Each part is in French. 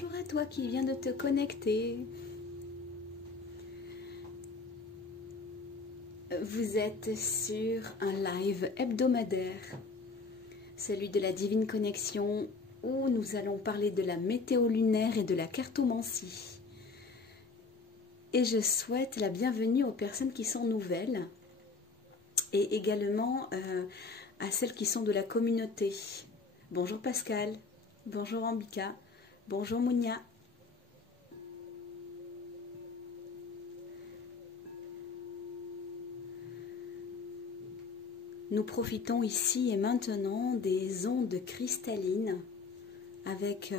Bonjour à toi qui viens de te connecter. Vous êtes sur un live hebdomadaire, celui de la Divine Connexion, où nous allons parler de la météo lunaire et de la cartomancie. Et je souhaite la bienvenue aux personnes qui sont nouvelles et également à celles qui sont de la communauté. Bonjour Pascal, bonjour Ambika, bonjour Mounia. Nous profitons ici et maintenant des ondes cristallines avec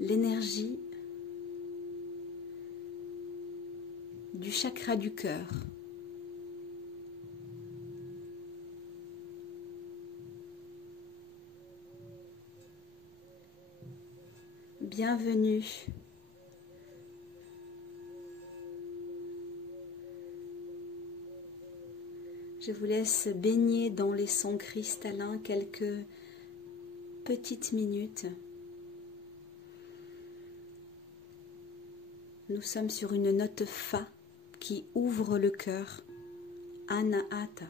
l'énergie du chakra du cœur. Bienvenue. Je vous laisse baigner dans les sons cristallins quelques petites minutes. Nous sommes sur une note Fa qui ouvre le cœur. Anahata.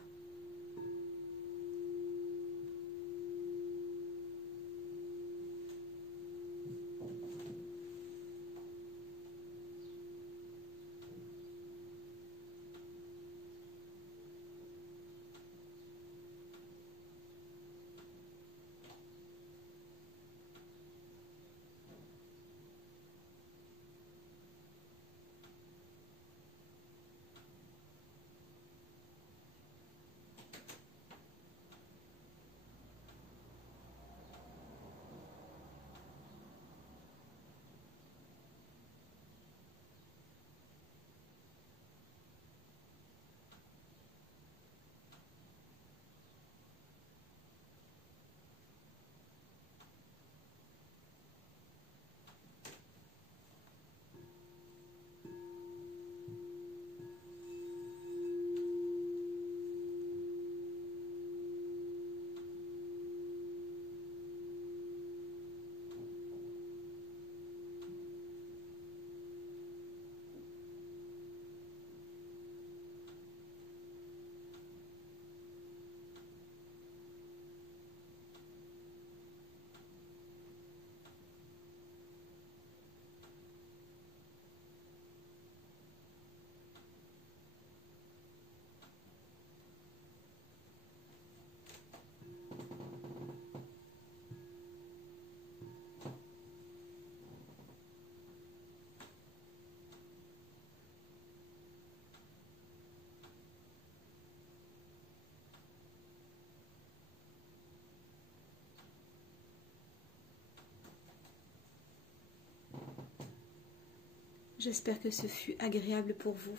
J'espère que ce fut agréable pour vous.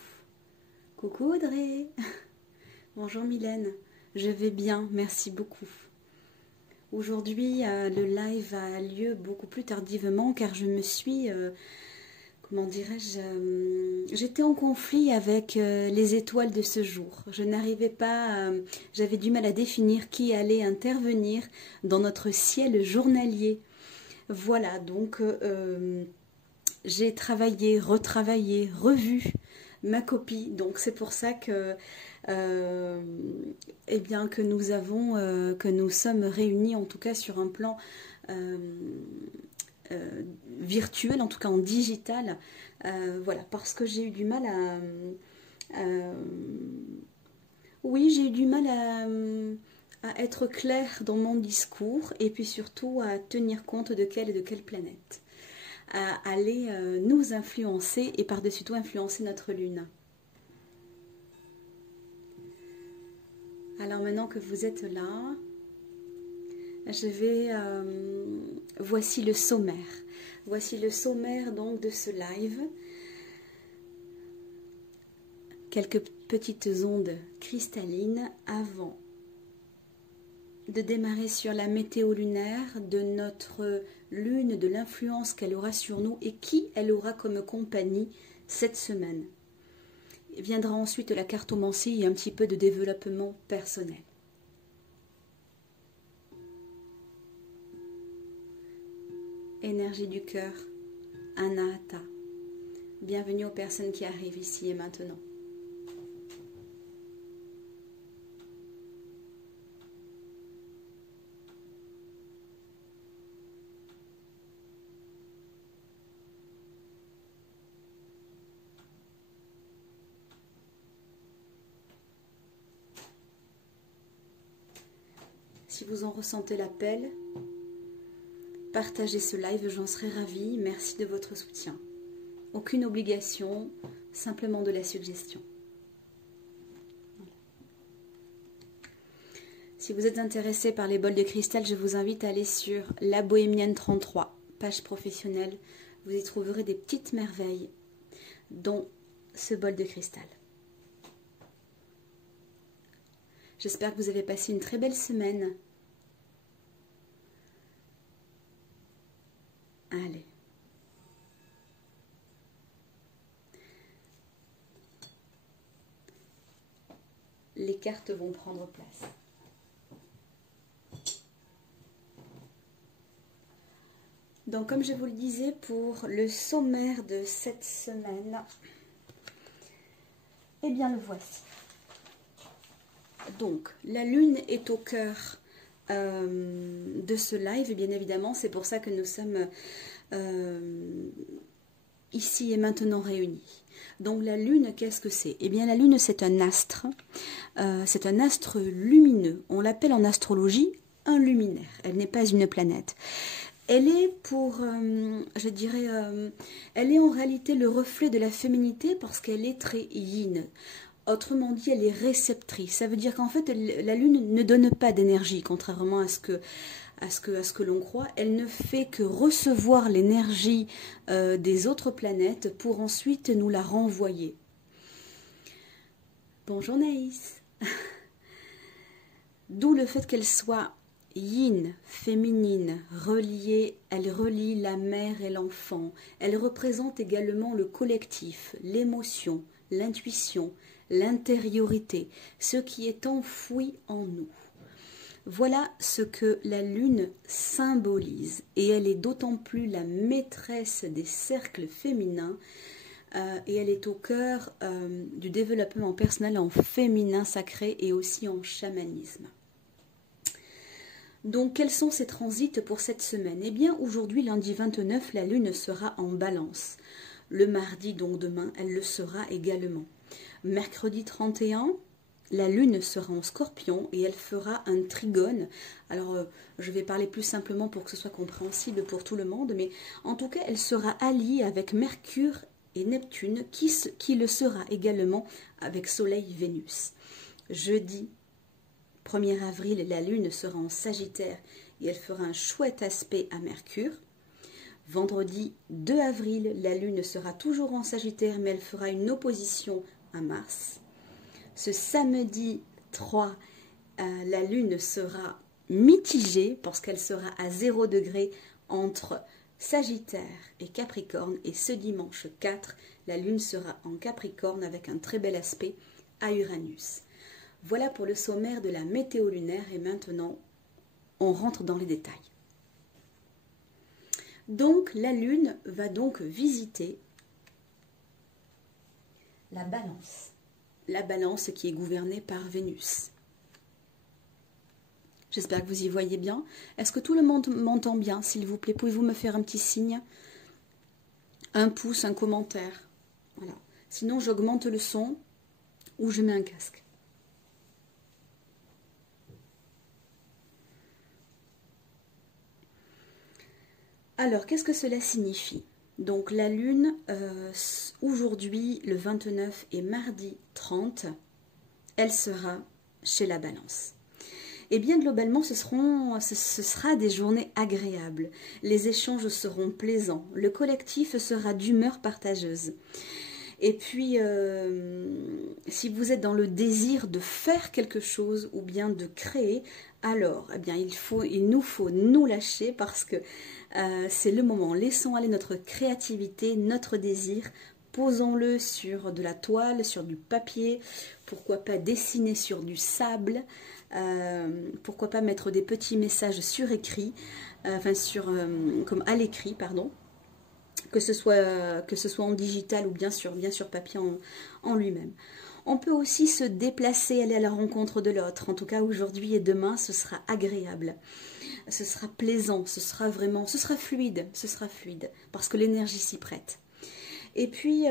Coucou Audrey. Bonjour Mylène. Je vais bien, merci beaucoup. Aujourd'hui, le live a lieu beaucoup plus tardivement car je me suis, comment dirais-je, j'étais en conflit avec les étoiles de ce jour. Je n'arrivais pas, j'avais du mal à définir qui allait intervenir dans notre ciel journalier. Voilà, donc j'ai travaillé, retravaillé, revu ma copie. Donc c'est pour ça que, eh bien, que nous sommes réunis en tout cas sur un plan virtuel, en tout cas en digital. Voilà, parce que j'ai eu du mal oui, j'ai eu du mal à être claire dans mon discours et puis surtout à tenir compte de quelle et de quelle planète à aller nous influencer et par-dessus tout influencer notre lune. Alors maintenant que vous êtes là, je vais... voici le sommaire. Voici le sommaire donc de ce live. Quelques petites ondes cristallines avant de démarrer sur la météo lunaire de notre lune, de l'influence qu'elle aura sur nous et qui elle aura comme compagnie cette semaine. Il viendra ensuite la cartomancie et un petit peu de développement personnel. énergie du cœur, Anahata. Bienvenue aux personnes qui arrivent ici et maintenant. Si vous en ressentez l'appel, partagez ce live, j'en serai ravie. Merci de votre soutien. Aucune obligation, simplement de la suggestion. Voilà. Si vous êtes intéressé par les bols de cristal, je vous invite à aller sur La Bohémienne 33, page professionnelle. Vous y trouverez des petites merveilles, dont ce bol de cristal. J'espère que vous avez passé une très belle semaine. Allez. Les cartes vont prendre place. Donc, comme je vous le disais, pour le sommaire de cette semaine, eh bien, le voici. Donc, la lune est au cœur de ce live, bien évidemment, c'est pour ça que nous sommes ici et maintenant réunis. Donc la lune, qu'est-ce que c'est? Eh bien la lune, c'est un astre lumineux. On l'appelle en astrologie un luminaire. Elle n'est pas une planète. Elle est je dirais, elle est en réalité le reflet de la féminité parce qu'elle est très yin. Autrement dit, elle est réceptrice. Ça veut dire qu'en fait, la lune ne donne pas d'énergie, contrairement à ce que l'on croit. Elle ne fait que recevoir l'énergie des autres planètes pour ensuite nous la renvoyer. Bonjour Naïs. D'où le fait qu'elle soit yin, féminine, reliée, elle relie la mère et l'enfant. Elle représente également le collectif, l'émotion, l'intuition, l'intériorité, ce qui est enfoui en nous. Voilà ce que la lune symbolise et elle est d'autant plus la maîtresse des cercles féminins et elle est au cœur du développement personnel en féminin sacré et aussi en chamanisme. Donc quels sont ces transits pour cette semaine? Eh bien aujourd'hui lundi 29 la lune sera en balance. Le mardi donc demain elle le sera également. Mercredi 31 la lune sera en scorpion et elle fera un trigone. Alors, je vais parler plus simplement pour que ce soit compréhensible pour tout le monde, mais en tout cas, elle sera alliée avec Mercure et Neptune, qui le sera également avec Soleil-Vénus. Jeudi 1er avril, la lune sera en Sagittaire et elle fera un chouette aspect à Mercure. Vendredi 2 avril, la lune sera toujours en Sagittaire, mais elle fera une opposition à Mars. Ce samedi 3, la lune sera mitigée parce qu'elle sera à 0 degré entre Sagittaire et Capricorne. Et ce dimanche 4, la lune sera en Capricorne avec un très bel aspect à Uranus. Voilà pour le sommaire de la météo lunaire et maintenant on rentre dans les détails. Donc la lune va donc visiter la Balance. La Balance qui est gouvernée par Vénus. J'espère que vous y voyez bien. Est-ce que tout le monde m'entend bien, s'il vous plaît? Pouvez-vous me faire un petit signe? Un pouce, un commentaire. Voilà. Sinon, j'augmente le son ou je mets un casque. Alors, qu'est-ce que cela signifie? Donc la lune, aujourd'hui, le 29 et mardi 30, elle sera chez la Balance. Et bien globalement, ce sera des journées agréables. Les échanges seront plaisants. Le collectif sera d'humeur partageuse. Et puis, si vous êtes dans le désir de faire quelque chose ou bien de créer, alors, eh bien, il nous faut nous lâcher parce que c'est le moment. Laissons aller notre créativité, notre désir posons-le sur de la toile, sur du papier, pourquoi pas dessiner sur du sable, pourquoi pas mettre des petits messages sur écrit, comme à l'écrit, pardon, que ce soit en digital ou bien sur papier en lui-même. On peut aussi se déplacer, aller à la rencontre de l'autre. En tout cas, aujourd'hui et demain, ce sera agréable. Ce sera plaisant, ce sera fluide, parce que l'énergie s'y prête. Et puis,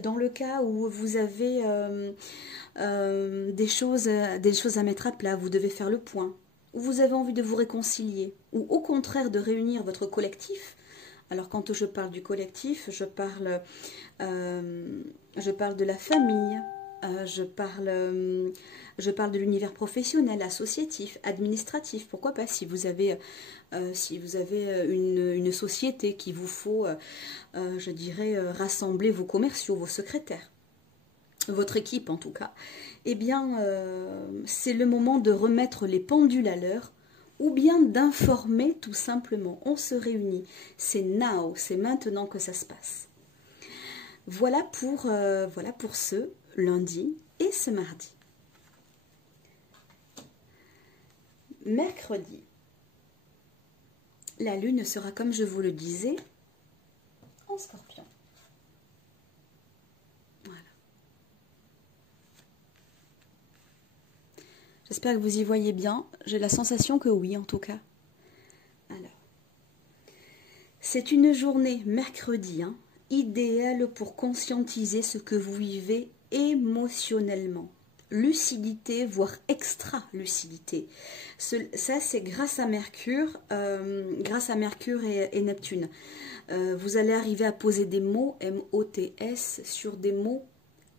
dans le cas où vous avez des choses à mettre à plat, vous devez faire le point, ou vous avez envie de vous réconcilier, ou au contraire de réunir votre collectif. Alors quand je parle du collectif, je parle de la famille, je parle de l'univers professionnel, associatif, administratif. Pourquoi pas si vous avez une société qu'il vous faut, je dirais, rassembler vos commerciaux, vos secrétaires, votre équipe en tout cas. Eh bien, c'est le moment de remettre les pendules à l'heure, ou bien d'informer tout simplement. On se réunit. C'est now, c'est maintenant que ça se passe. Voilà pour ce lundi et ce mardi. Mercredi, la lune sera, comme je vous le disais, en Scorpion. Voilà. J'espère que vous y voyez bien. J'ai la sensation que oui, en tout cas. Alors, c'est une journée mercredi, idéale pour conscientiser ce que vous vivez émotionnellement. Lucidité, voire extra-lucidité. Ça, c'est grâce à Mercure, et Neptune. Vous allez arriver à poser des mots, M-O-T-S, sur des mots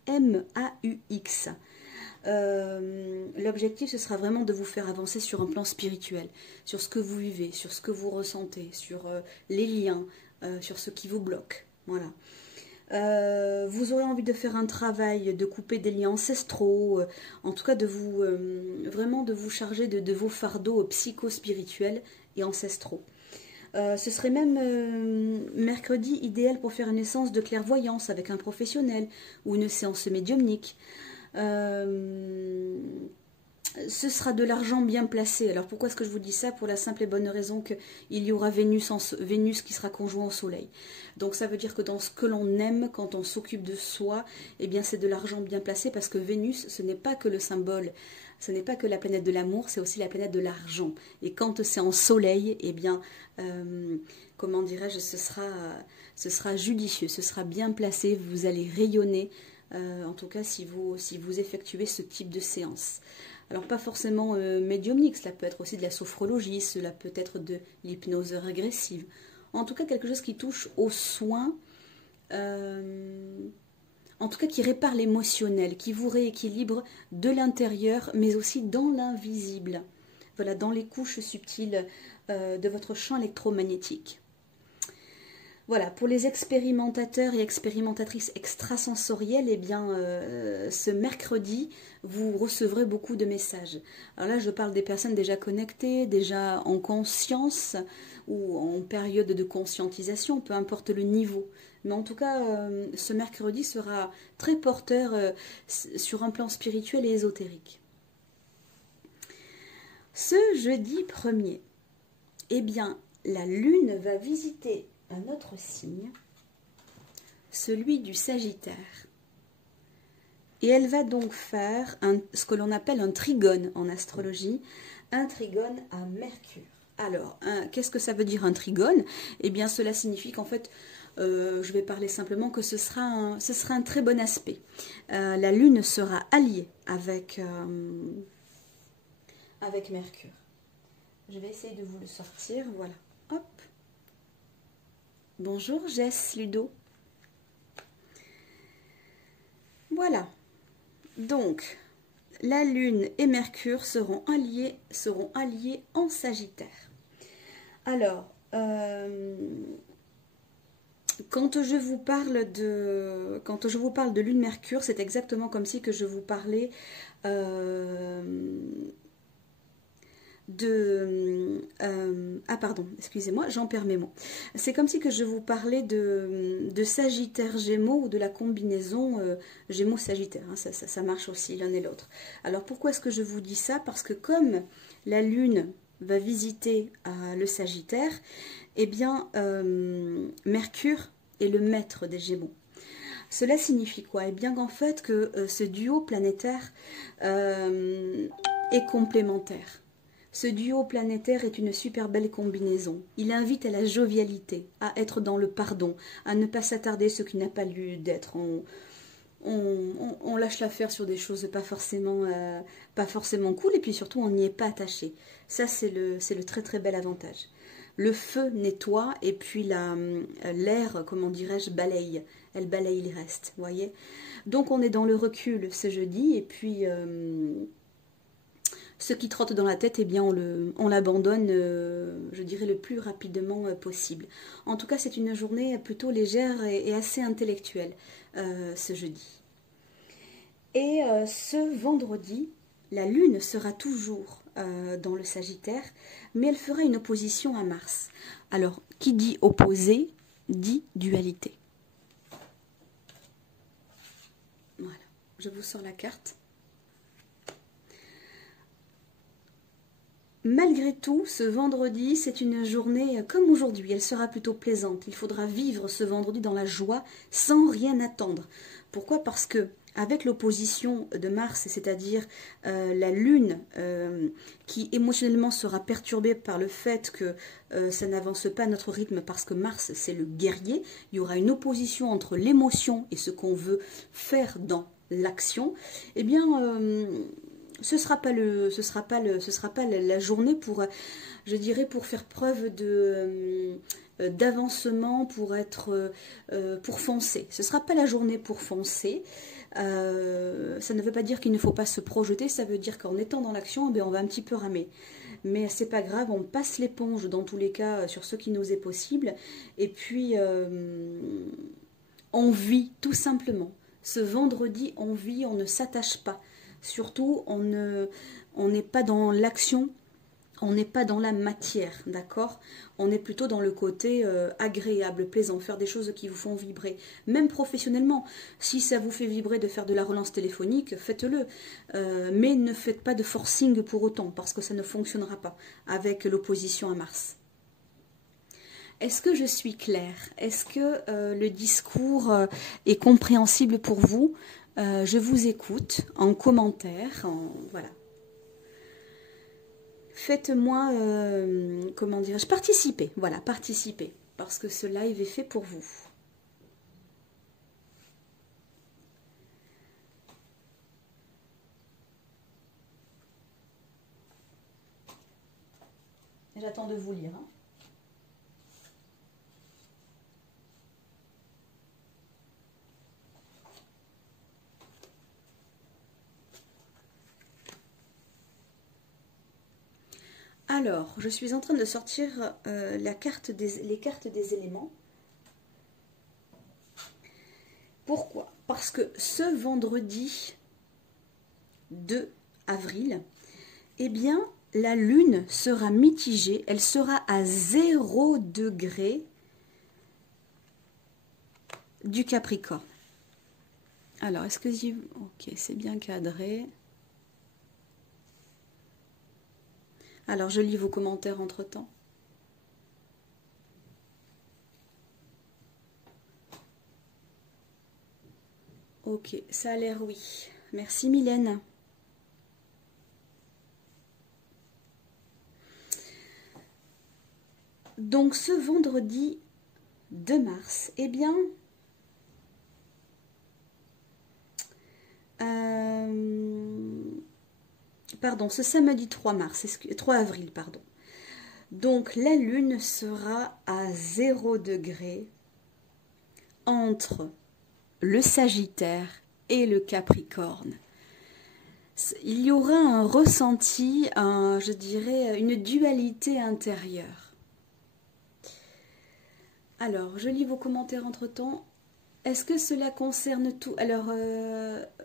M-A-U-X. L'objectif, ce sera vraiment de vous faire avancer sur un plan spirituel, sur ce que vous vivez, sur ce que vous ressentez, sur les liens, sur ce qui vous bloque. Voilà. Vous aurez envie de faire un travail, de couper des liens ancestraux, en tout cas de vous vraiment de vous charger de vos fardeaux psycho-spirituels et ancestraux. Ce serait même mercredi idéal pour faire une séance de clairvoyance avec un professionnel ou une séance médiumnique. Ce sera de l'argent bien placé. Alors pourquoi est-ce que je vous dis ça? Pour la simple et bonne raison qu'il y aura Vénus qui sera conjoint au Soleil. Donc ça veut dire que dans ce que l'on aime, quand on s'occupe de soi, eh bien c'est de l'argent bien placé, parce que Vénus, ce n'est pas que le symbole, ce n'est pas que la planète de l'amour, c'est aussi la planète de l'argent. Et quand c'est en Soleil, eh bien, comment dirais-je, ce sera judicieux, ce sera bien placé, vous allez rayonner, en tout cas si vous effectuez ce type de séance. Alors pas forcément médiumnique, cela peut être aussi de la sophrologie, cela peut être de l'hypnose régressive. En tout cas quelque chose qui touche aux soins, en tout cas qui répare l'émotionnel, qui vous rééquilibre de l'intérieur, mais aussi dans l'invisible. Voilà, dans les couches subtiles de votre champ électromagnétique. Voilà, pour les expérimentateurs et expérimentatrices extrasensorielles, eh bien, ce mercredi, vous recevrez beaucoup de messages. Alors là, je parle des personnes déjà connectées, déjà en conscience ou en période de conscientisation, peu importe le niveau. Mais en tout cas, ce mercredi sera très porteur sur un plan spirituel et ésotérique. Ce jeudi 1er, eh bien, la Lune va visiter un autre signe, celui du Sagittaire. Et elle va donc faire ce que l'on appelle un trigone en astrologie, un trigone à Mercure. Alors, qu'est-ce que ça veut dire un trigone? Eh bien, cela signifie qu'en fait, je vais parler simplement que ce sera un très bon aspect. La Lune sera alliée avec Mercure. Je vais essayer de vous le sortir, voilà. Hop. Bonjour Jess Ludo. Voilà. Donc, la Lune et Mercure seront alliés en Sagittaire. Alors, quand je vous parle de Lune Mercure, c'est exactement comme si que je vous parlais ah pardon, excusez-moi, j'en perds mes mots. C'est comme si que je vous parlais de Sagittaire Gémeaux ou de la combinaison Gémeaux Sagittaire, hein, ça marche aussi l'un et l'autre. Alors pourquoi est-ce que je vous dis ça? Parce que comme la Lune va visiter le Sagittaire, eh bien Mercure est le maître des Gémeaux. Cela signifie quoi? Eh bien qu'en fait que ce duo planétaire est complémentaire. Ce duo planétaire est une super belle combinaison. Il invite à la jovialité, à être dans le pardon, à ne pas s'attarder ce qui n'a pas lieu d'être. On lâche l'affaire sur des choses pas forcément cool, et puis surtout on n'y est pas attaché. Ça c'est le très très bel avantage. Le feu nettoie et puis l'air, comment dirais-je, balaye. Elle balaye les restes, vous voyez. Donc on est dans le recul ce jeudi, et puis ce qui trotte dans la tête, eh bien on l'abandonne, je dirais, le plus rapidement possible. En tout cas, c'est une journée plutôt légère et assez intellectuelle, ce jeudi. Et ce vendredi, la Lune sera toujours dans le Sagittaire, mais elle fera une opposition à Mars. Alors, qui dit opposé, dit dualité. Voilà, je vous sors la carte. Malgré tout, ce vendredi, c'est une journée comme aujourd'hui. Elle sera plutôt plaisante. Il faudra vivre ce vendredi dans la joie sans rien attendre. Pourquoi? Parce que avec l'opposition de Mars, c'est-à-dire la Lune qui émotionnellement sera perturbée par le fait que ça n'avance pas à notre rythme, parce que Mars c'est le guerrier, il y aura une opposition entre l'émotion et ce qu'on veut faire dans l'action, eh bien ce sera pas la journée pour, je dirais, pour faire preuve d'avancement, pour foncer. Ce sera pas la journée pour foncer. Ça ne veut pas dire qu'il ne faut pas se projeter, ça veut dire qu'en étant dans l'action, on va un petit peu ramer. Mais c'est pas grave, on passe l'éponge dans tous les cas sur ce qui nous est possible, et puis on vit tout simplement. Ce vendredi, on vit, on ne s'attache pas. Surtout, on n'est pas dans l'action, on n'est pas dans la matière, d'accord? On est plutôt dans le côté agréable, plaisant, faire des choses qui vous font vibrer. Même professionnellement, si ça vous fait vibrer de faire de la relance téléphonique, faites-le. Mais ne faites pas de forcing pour autant, parce que ça ne fonctionnera pas avec l'opposition à Mars. Est-ce que je suis claire? Est-ce que le discours est compréhensible pour vous? Je vous écoute en commentaire, voilà. Faites-moi, comment dirais-je, participer, voilà, participer, parce que ce live est fait pour vous. J'attends de vous lire, hein. Alors, je suis en train de sortir les cartes des éléments. Pourquoi? Parce que ce vendredi 2 avril, eh bien, la Lune sera mitigée. Elle sera à 0 degré du Capricorne. Alors, est-ce que ok, c'est bien cadré. Alors, je lis vos commentaires entre-temps. Ok, ça a l'air oui. Merci Mylène. Donc, ce vendredi 2 mars, eh bien, pardon, ce samedi 3 avril, pardon. Donc la Lune sera à 0 degré entre le Sagittaire et le Capricorne. Il y aura un ressenti, je dirais, une dualité intérieure. Alors, je lis vos commentaires entre-temps. Est-ce que cela concerne tout? Alors,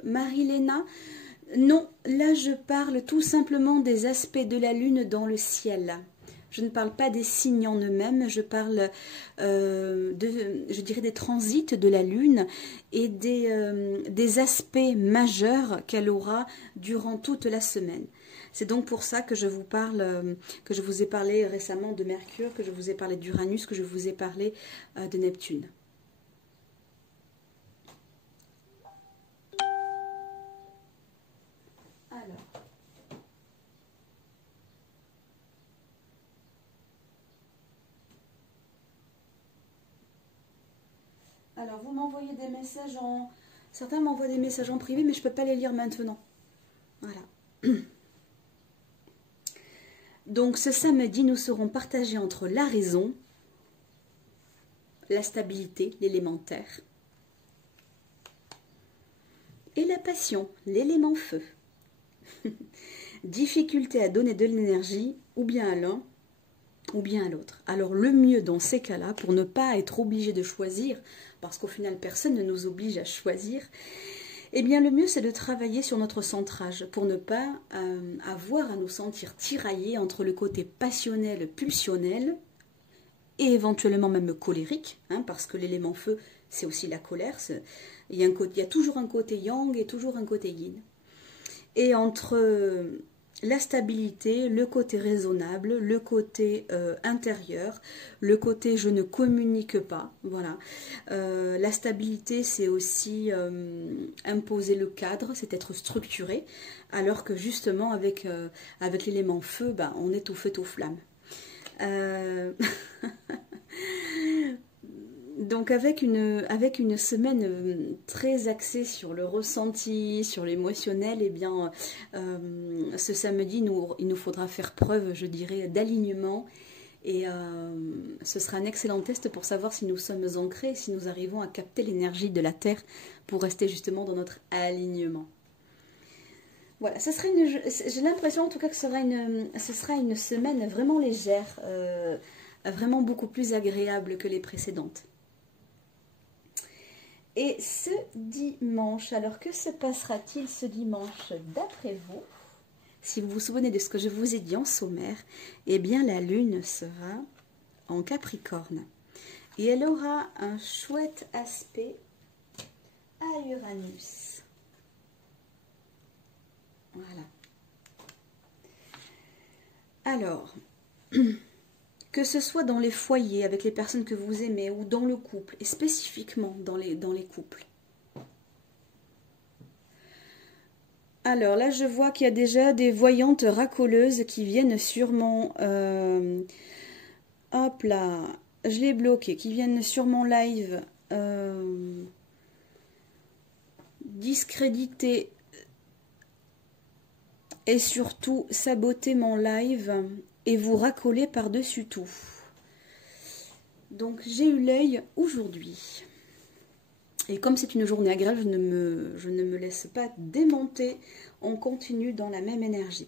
Marie-Léna, Non, là je parle tout simplement des aspects de la Lune dans le ciel. Je ne parle pas des signes en eux-mêmes, je parle je dirais des transits de la Lune et des aspects majeurs qu'elle aura durant toute la semaine. C'est donc pour ça que je vous parle, que je vous ai parlé récemment de Mercure, que je vous ai parlé d'Uranus, que je vous ai parlé de Neptune. Alors, vous m'envoyez des messages en... Certains m'envoient des messages en privé, mais je ne peux pas les lire maintenant. Voilà. Donc, ce samedi, nous serons partagés entre la raison, la stabilité, l'élémentaire, et la passion, l'élément feu. Difficulté à donner de l'énergie, ou bien à l'un, ou bien à l'autre. Alors, le mieux dans ces cas-là, pour ne pas être obligé de choisir, parce qu'au final, personne ne nous oblige à choisir, eh bien, le mieux, c'est de travailler sur notre centrage pour ne pas avoir à nous sentir tiraillés entre le côté passionnel, pulsionnel, et éventuellement même colérique, hein, parce que l'élément feu, c'est aussi la colère. Il y a toujours un côté yang et toujours un côté yin. Et entre la stabilité, le côté raisonnable, le côté intérieur, le côté je ne communique pas, voilà. La stabilité, c'est aussi imposer le cadre, c'est être structuré, alors que justement avec l'élément feu, ben, on est tout feu, tout flamme. Donc avec une semaine très axée sur le ressenti, sur l'émotionnel, eh bien ce samedi, il nous faudra faire preuve, je dirais, d'alignement. Et ce sera un excellent test pour savoir si nous sommes ancrés, si nous arrivons à capter l'énergie de la Terre pour rester justement dans notre alignement. Voilà, j'ai l'impression en tout cas que ce sera une semaine vraiment légère, vraiment beaucoup plus agréable que les précédentes. Et ce dimanche, alors que se passera-t-il ce dimanche d'après vous? Si vous vous souvenez de ce que je vous ai dit en sommaire, eh bien la Lune sera en Capricorne. Et elle aura un chouette aspect à Uranus. Voilà. Alors, que ce soit dans les foyers avec les personnes que vous aimez ou dans le couple, et spécifiquement dans les couples. Alors là, je vois qu'il y a déjà des voyantes racoleuses qui viennent sur mon... hop là, je l'ai bloqué, qui viennent sur mon live discréditer et surtout saboter mon live et vous racoler par-dessus tout. Donc j'ai eu l'œil aujourd'hui. Et comme c'est une journée agréable, je ne me laisse pas démonter. On continue dans la même énergie.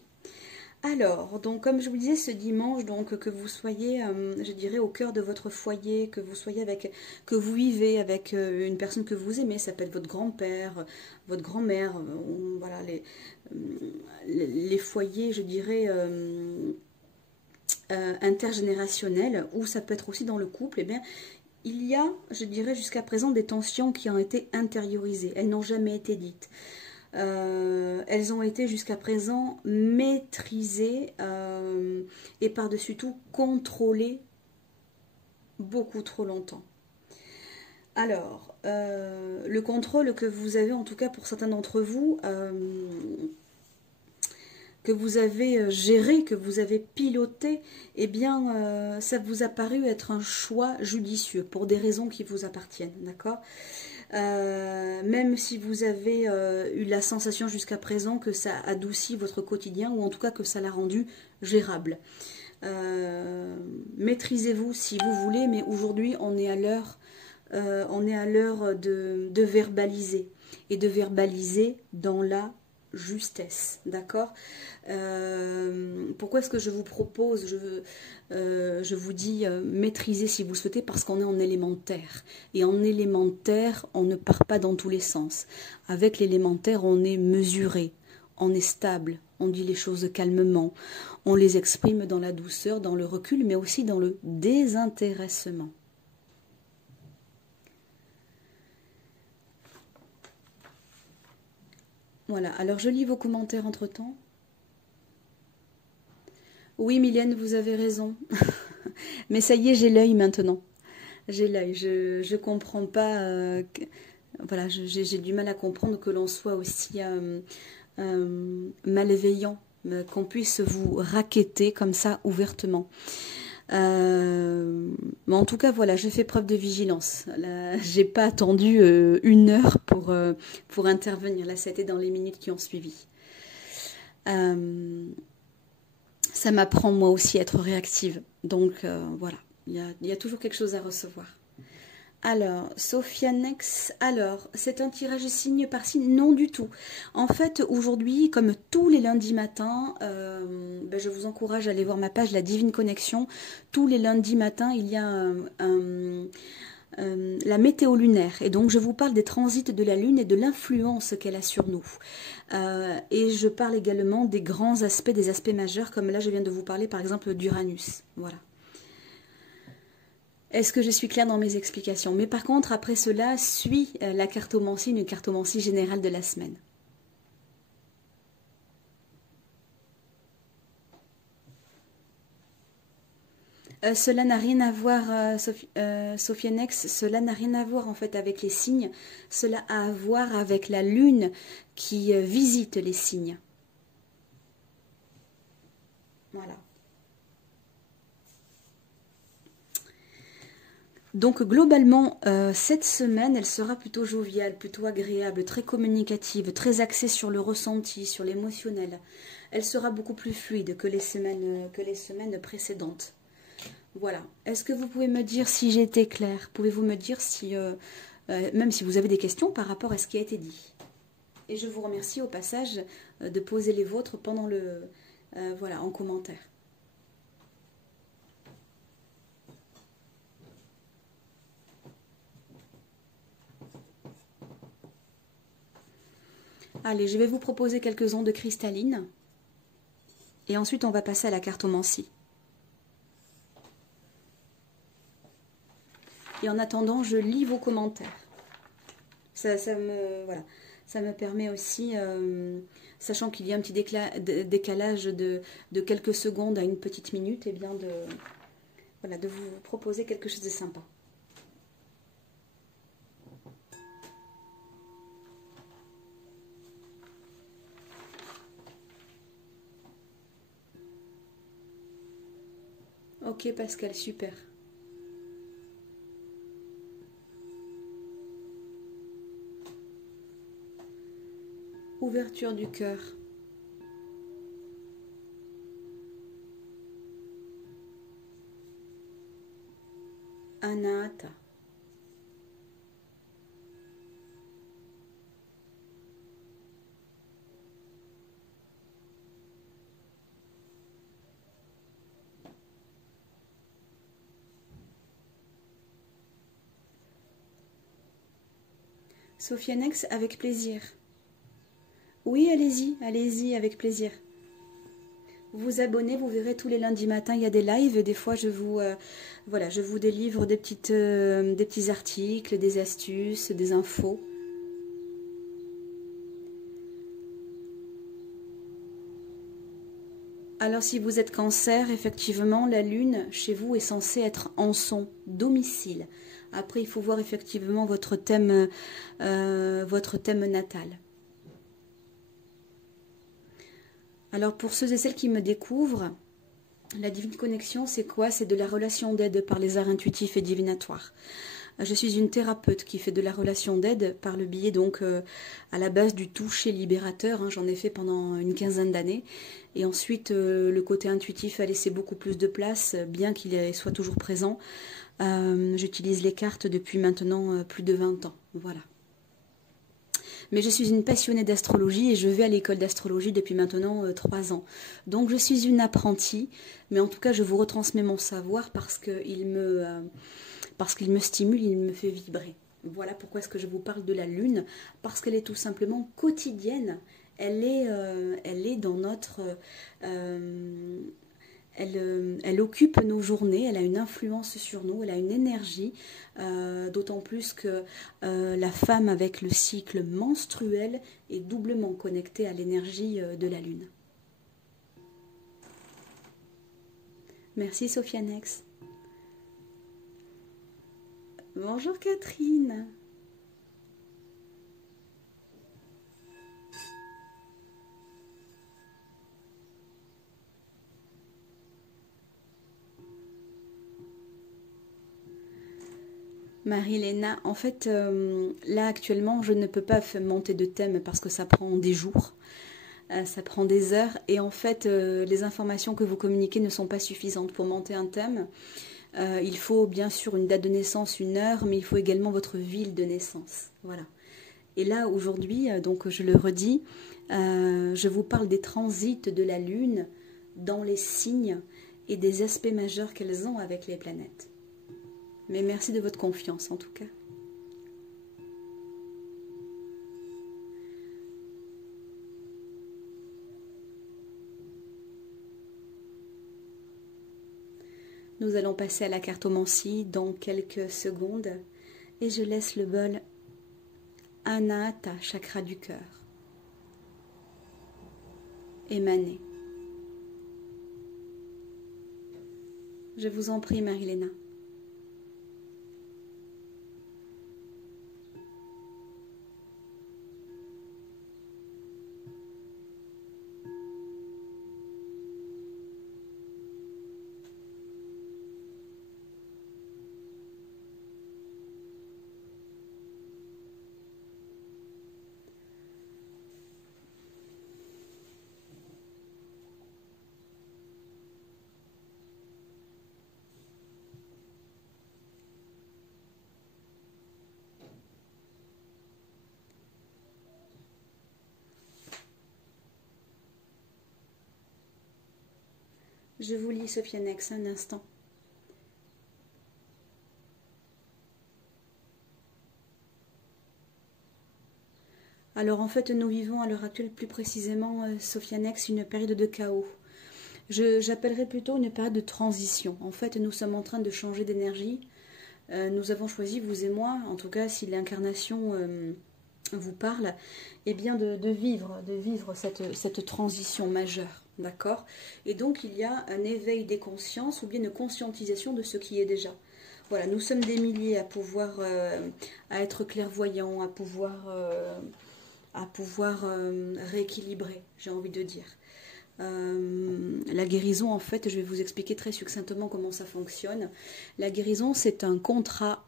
Alors, donc comme je vous disais ce dimanche, donc que vous soyez, je dirais, au cœur de votre foyer, que vous vivez avec une personne que vous aimez, ça peut être votre grand-père, votre grand-mère, voilà, les foyers, je dirais, intergénérationnels, ou ça peut être aussi dans le couple, eh bien, il y a, je dirais, jusqu'à présent des tensions qui ont été intériorisées, elles n'ont jamais été dites. Elles ont été jusqu'à présent maîtrisées et par-dessus tout contrôlées beaucoup trop longtemps. Alors, le contrôle que vous avez, en tout cas pour certains d'entre vous, que vous avez géré, que vous avez piloté, eh bien, ça vous a paru être un choix judicieux pour des raisons qui vous appartiennent, d'accord ? Même si vous avez eu la sensation jusqu'à présent que ça adoucit votre quotidien ou en tout cas que ça l'a rendu gérable. Maîtrisez-vous si vous voulez, mais aujourd'hui on est à l'heure de verbaliser et de verbaliser dans la justesse, d'accord. Pourquoi est-ce que je vous propose, je vous dis maîtriser si vous souhaitez, parce qu'on est en élémentaire, et en élémentaire on ne part pas dans tous les sens. Avec l'élémentaire on est mesuré, on est stable, on dit les choses calmement, on les exprime dans la douceur, dans le recul, mais aussi dans le désintéressement. Voilà, alors je lis vos commentaires entre-temps. Oui, Mylène, vous avez raison. Mais ça y est, j'ai l'œil maintenant. J'ai l'œil, je comprends pas... voilà, j'ai du mal à comprendre que l'on soit aussi malveillant, qu'on puisse vous racketter comme ça ouvertement. Mais en tout cas, voilà, j'ai fait preuve de vigilance. J'ai pas attendu 1 heure pour intervenir. Là, c'était dans les minutes qui ont suivi. Ça m'apprend moi aussi à être réactive. Donc voilà, il y a toujours quelque chose à recevoir. Alors, Sophianex, alors, c'est un tirage signe par signe? Non du tout. En fait, aujourd'hui, comme tous les lundis matins, je vous encourage à aller voir ma page La Divine Connexion. Tous les lundis matins, il y a la météo lunaire. Et donc, je vous parle des transits de la Lune et de l'influence qu'elle a sur nous. Et je parle également des grands aspects, des aspects majeurs, comme là, je viens de vous parler, par exemple, d'Uranus. Voilà. Est-ce que je suis claire dans mes explications? Mais par contre, après cela, suit la cartomancie, une cartomancie générale de la semaine. Cela n'a rien à voir, Sophianex, cela n'a rien à voir en fait avec les signes, cela a à voir avec la lune qui visite les signes. Voilà. Donc globalement, cette semaine, elle sera plutôt joviale, plutôt agréable, très communicative, très axée sur le ressenti, sur l'émotionnel. Elle sera beaucoup plus fluide que les semaines précédentes. Voilà. Est-ce que vous pouvez me dire si j'ai été claire? Pouvez-vous me dire si, même si vous avez des questions par rapport à ce qui a été dit? Et je vous remercie au passage de poser les vôtres pendant le, voilà, en commentaire. Allez, je vais vous proposer quelques ondes cristallines. Et ensuite, on va passer à la cartomancie. Et en attendant, je lis vos commentaires. Ça me permet aussi, sachant qu'il y a un petit décalage de quelques secondes à une petite minute, et bien de vous proposer quelque chose de sympa. Ok Pascal, super. Ouverture du cœur. Anahata. Sophianex, avec plaisir. Oui, allez-y, allez-y, avec plaisir. Vous vous abonnez, vous verrez tous les lundis matins, il y a des lives et des fois je vous, voilà, je vous délivre des petits articles, des astuces, des infos. Alors si vous êtes Cancer, effectivement, la lune chez vous est censée être en son domicile. Après, il faut voir effectivement votre thème natal. Alors pour ceux et celles qui me découvrent, la divine connexion, c'est quoi? C'est de la relation d'aide par les arts intuitifs et divinatoires. Je suis une thérapeute qui fait de la relation d'aide par le biais donc à la base du toucher libérateur. Hein, j'en ai fait pendant une quinzaine d'années. Et ensuite, le côté intuitif a laissé beaucoup plus de place, bien qu'il soit toujours présent. J'utilise les cartes depuis maintenant plus de 20 ans. Voilà. Mais je suis une passionnée d'astrologie et je vais à l'école d'astrologie depuis maintenant 3 ans. Donc je suis une apprentie, mais en tout cas je vous retransmets mon savoir parce qu'il me stimule, il me fait vibrer. Voilà pourquoi est-ce que je vous parle de la lune, parce qu'elle est tout simplement quotidienne elle est dans notre... elle occupe nos journées, elle a une influence sur nous, elle a une énergie, d'autant plus que la femme avec le cycle menstruel est doublement connectée à l'énergie de la lune. Merci Sophianex. Bonjour Catherine. Marie-Léna, en fait, là actuellement, je ne peux pas monter de thème parce que ça prend des jours, ça prend des heures, et en fait, les informations que vous communiquez ne sont pas suffisantes pour monter un thème. Il faut bien sûr une date de naissance, une heure, mais il faut également votre ville de naissance. Voilà. Et là, aujourd'hui, donc je le redis, je vous parle des transits de la Lune dans les signes et des aspects majeurs qu'elles ont avec les planètes. Mais merci de votre confiance en tout cas. Nous allons passer à la cartomancie dans quelques secondes et je laisse le bol Anahata, chakra du cœur, émaner. Je vous en prie, Marie-Léna. Je vous lis Sophianex un instant. Alors en fait, nous vivons à l'heure actuelle plus précisément, Sophianex, une période de chaos. J'appellerais plutôt une période de transition. En fait, nous sommes en train de changer d'énergie. Nous avons choisi, vous et moi, en tout cas si l'incarnation vous parle, eh bien de vivre cette transition majeure. D'accord? Et donc il y a un éveil des consciences ou bien une conscientisation de ce qui est déjà. Voilà, nous sommes des milliers à pouvoir à être clairvoyants, à pouvoir rééquilibrer, j'ai envie de dire. La guérison, en fait, je vais vous expliquer très succinctement comment ça fonctionne. La guérison, c'est un contrat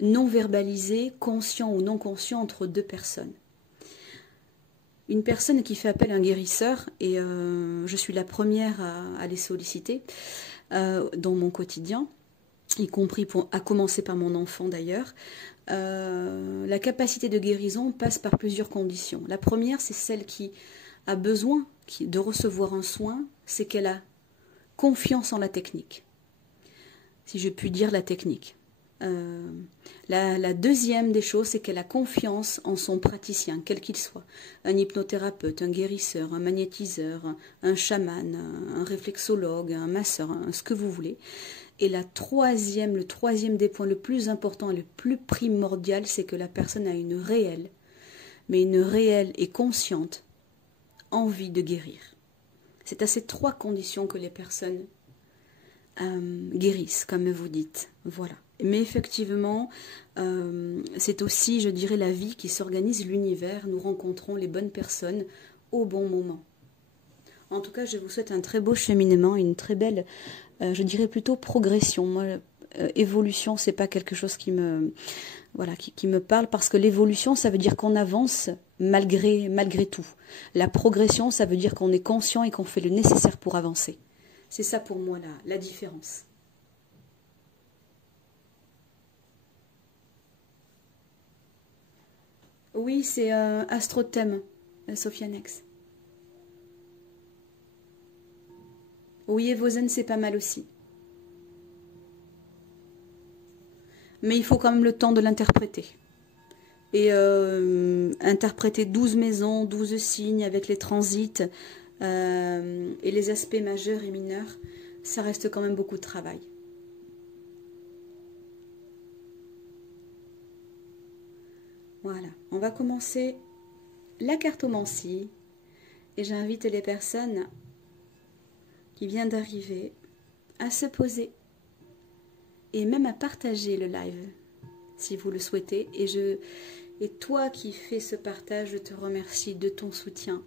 non verbalisé, conscient ou non conscient entre deux personnes. Une personne qui fait appel à un guérisseur, et je suis la première à les solliciter dans mon quotidien, y compris à commencer par mon enfant d'ailleurs, la capacité de guérison passe par plusieurs conditions. La première, c'est celle qui a besoin de recevoir un soin, c'est qu'elle a confiance en la technique. Si je puis dire la technique. La deuxième des choses, c'est qu'elle a confiance en son praticien, quel qu'il soit. Un hypnothérapeute, un guérisseur, un magnétiseur, un chaman, un réflexologue, un masseur, ce que vous voulez. Et le troisième des points le plus important et le plus primordial, c'est que la personne a une réelle et consciente envie de guérir. C'est à ces trois conditions que les personnes guérissent, comme vous dites. Voilà. Mais effectivement, c'est aussi, je dirais, la vie qui s'organise, l'univers. Nous rencontrons les bonnes personnes au bon moment. En tout cas, je vous souhaite un très beau cheminement, une très belle, je dirais plutôt progression. Moi, évolution, c'est pas quelque chose qui me parle, parce que l'évolution, ça veut dire qu'on avance malgré tout. La progression, ça veut dire qu'on est conscient et qu'on fait le nécessaire pour avancer. C'est ça pour moi la différence. Oui, c'est Astrothème, Sophianex. Oui, Evozen, c'est pas mal aussi. Mais il faut quand même le temps de l'interpréter. et interpréter 12 maisons, 12 signes avec les transits et les aspects majeurs et mineurs, ça reste quand même beaucoup de travail. Voilà, on va commencer la cartomancie et j'invite les personnes qui viennent d'arriver à se poser et même à partager le live si vous le souhaitez. Et toi qui fais ce partage, je te remercie de ton soutien.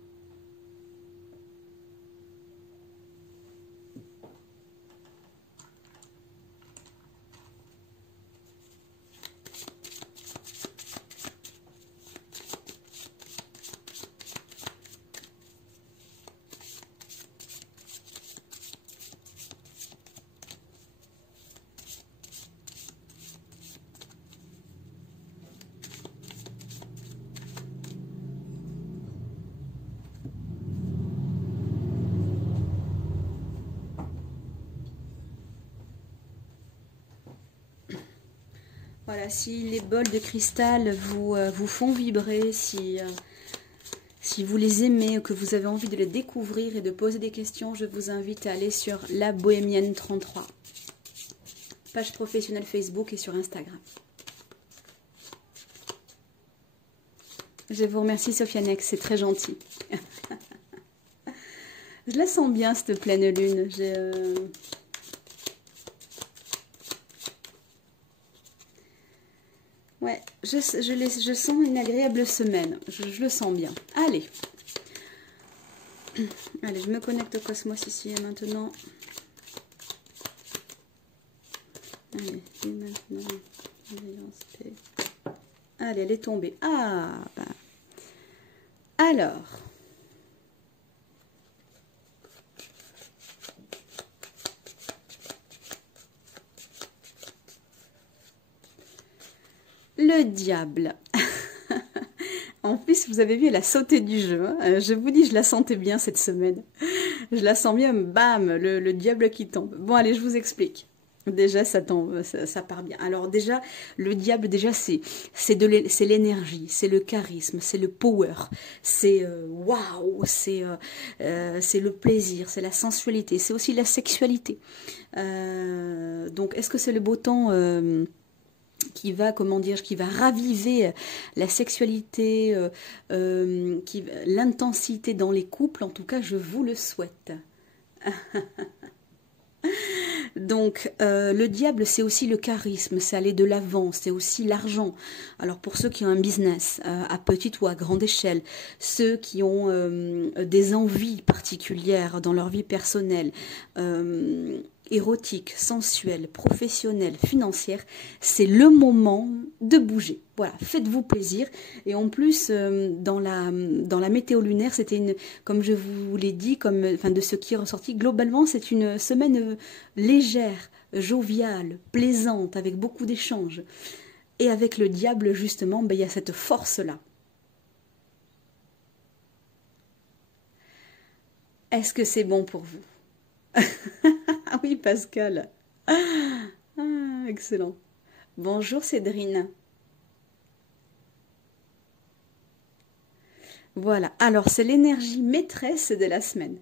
Voilà, si les bols de cristal vous font vibrer, si vous les aimez ou que vous avez envie de les découvrir et de poser des questions, je vous invite à aller sur La Bohémienne 33, page professionnelle Facebook et sur Instagram. Je vous remercie Sophianex, c'est très gentil. Je la sens bien cette pleine lune. Ouais, je sens une agréable semaine. Je le sens bien. Allez. Allez, je me connecte au cosmos ici et maintenant. Allez, et maintenant. Allez, elle est tombée. Ah, bah. Alors. Le diable. En plus, vous avez vu, elle a sauté du jeu. Hein. Je vous dis, je la sentais bien cette semaine. Je la sens bien, bam, le diable qui tombe. Bon, allez, je vous explique. Déjà, ça tombe, ça part bien. Alors déjà, le diable, déjà, c'est l'énergie, c'est le charisme, c'est le power, c'est waouh, c'est le plaisir, c'est la sensualité, c'est aussi la sexualité. Donc, est-ce que c'est le beau temps qui va, comment dire, qui va raviver la sexualité, l'intensité dans les couples? En tout cas, je vous le souhaite. Donc, le diable, c'est aussi le charisme, c'est aller de l'avant, c'est aussi l'argent. Alors, pour ceux qui ont un business à petite ou à grande échelle, ceux qui ont des envies particulières dans leur vie personnelle, érotique, sensuelle, professionnelle, financière, c'est le moment de bouger. Voilà, faites-vous plaisir. Et en plus, dans la météo lunaire, c'était une, comme je vous l'ai dit, enfin de ce qui est ressorti, globalement, c'est une semaine légère, joviale, plaisante, avec beaucoup d'échanges. Et avec le diable, justement, ben, il y a cette force-là. Est-ce que c'est bon pour vous? Ah oui, Pascal. Ah, excellent. Bonjour, Cédrine. Voilà. Alors, c'est l'énergie maîtresse de la semaine.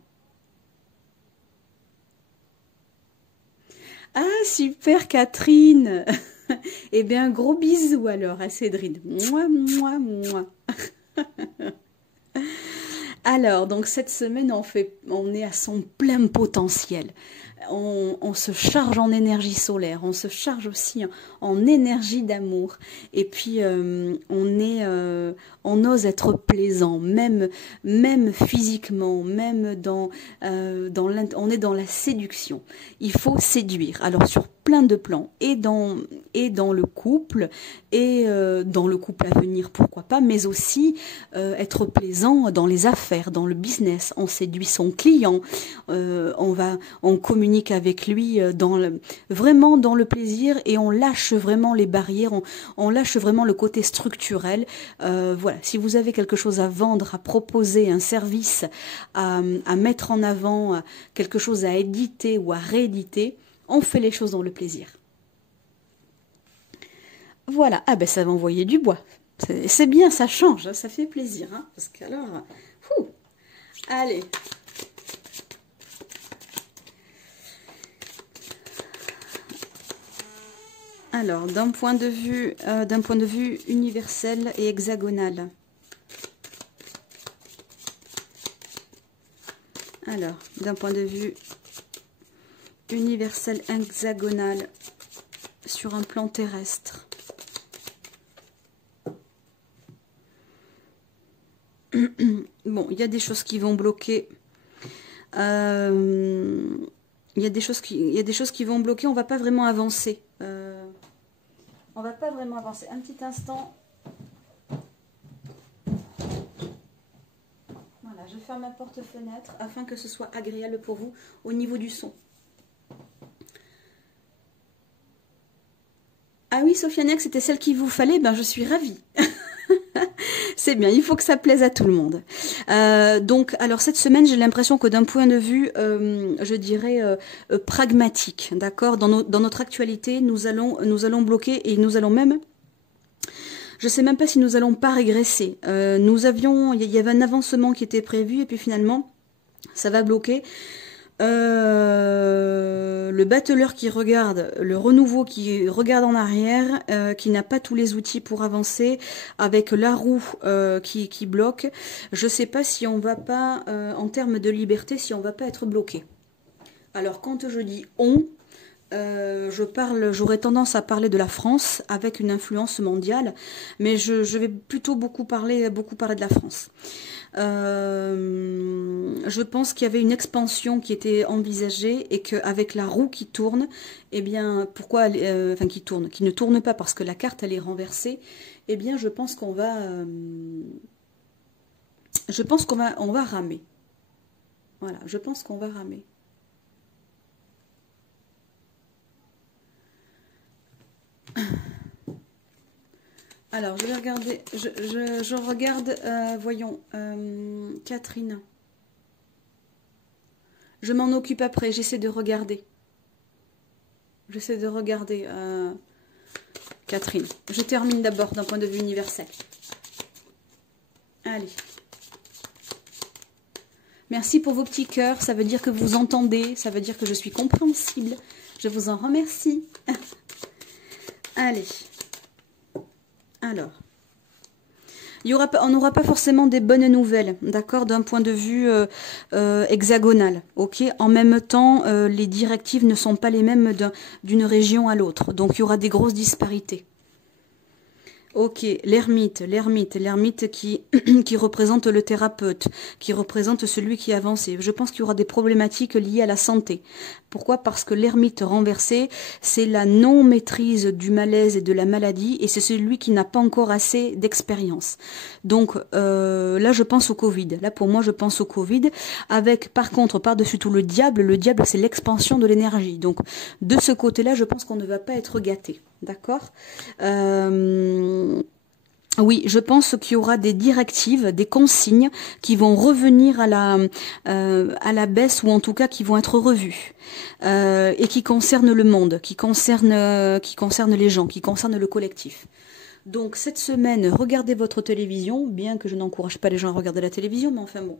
Ah, super, Catherine. Eh bien, gros bisous alors à Cédrine. Mouah, mouah, mouah. Alors, donc cette semaine, on est à son plein potentiel. On se charge en énergie solaire, on se charge aussi en énergie d'amour. Et puis, on ose être plaisant, même physiquement, même on est dans la séduction. Il faut séduire. Alors, sur plein de plans, et dans le couple, et dans le couple à venir, pourquoi pas, mais aussi être plaisant dans les affaires, dans le business. On séduit son client, on communique avec lui vraiment dans le plaisir, et on lâche vraiment les barrières, on lâche vraiment le côté structurel. Voilà, si vous avez quelque chose à vendre, à proposer, un service à mettre en avant, quelque chose à éditer ou à rééditer, on fait les choses dans le plaisir. Voilà, ah ben ça va envoyer du bois. C'est bien, ça change, ça fait plaisir. Hein, parce qu'alors... Allez. Alors, d'un point de vue universel et hexagonal. Alors, d'un point de vue universel hexagonal sur un plan terrestre. Bon, il y a des choses qui vont bloquer. Il y a des choses qui vont bloquer. On va pas vraiment avancer. On va pas vraiment avancer. Un petit instant. Voilà, je ferme ma porte-fenêtre afin que ce soit agréable pour vous au niveau du son. Ah oui, Sophianex, c'était celle qu'il vous fallait. Ben, je suis ravie. C'est bien, il faut que ça plaise à tout le monde. Donc, alors cette semaine, j'ai l'impression que d'un point de vue, je dirais, pragmatique, d'accord, dans notre actualité, nous allons bloquer et nous allons même, je sais même pas si nous allons pas régresser. Il y avait un avancement qui était prévu et puis finalement, ça va bloquer. Le battleur qui regarde, le renouveau qui regarde en arrière, qui n'a pas tous les outils pour avancer, avec la roue qui bloque. Je sais pas si on va pas, en termes de liberté, si on va pas être bloqué. Alors quand je dis on, j'aurais tendance à parler de la France avec une influence mondiale, mais je vais plutôt beaucoup parler de la France. Je pense qu'il y avait une expansion qui était envisagée et qu'avec la roue qui tourne, eh bien, pourquoi, enfin qui ne tourne pas parce que la carte elle est renversée, eh bien, je pense qu'on va, on va ramer. Voilà, je pense qu'on va ramer. Alors, je vais regarder, je regarde, voyons, Catherine. Je m'en occupe après, j'essaie de regarder. J'essaie de regarder, Catherine. Je termine d'abord d'un point de vue universel. Allez. Merci pour vos petits cœurs, ça veut dire que vous entendez, ça veut dire que je suis compréhensible. Je vous en remercie. Allez. Alors, on n'aura pas forcément des bonnes nouvelles, d'accord, d'un point de vue hexagonal, ok. En même temps, les directives ne sont pas les mêmes d'une région à l'autre, donc il y aura des grosses disparités. Ok, l'ermite qui, qui représente le thérapeute, qui représente celui qui avance. Je pense qu'il y aura des problématiques liées à la santé. Pourquoi? Parce que l'ermite renversé, c'est la non-maîtrise du malaise et de la maladie, et c'est celui qui n'a pas encore assez d'expérience. Donc là, je pense au Covid. Là, pour moi, je pense au Covid, avec par contre, par-dessus tout, le diable, c'est l'expansion de l'énergie. Donc, de ce côté-là, je pense qu'on ne va pas être gâté. D'accord? Oui, je pense qu'il y aura des directives, des consignes qui vont revenir à la baisse ou en tout cas qui vont être revues et qui concernent le monde, qui concernent les gens, qui concernent le collectif. Donc cette semaine, regardez votre télévision, bien que je n'encourage pas les gens à regarder la télévision, mais enfin bon.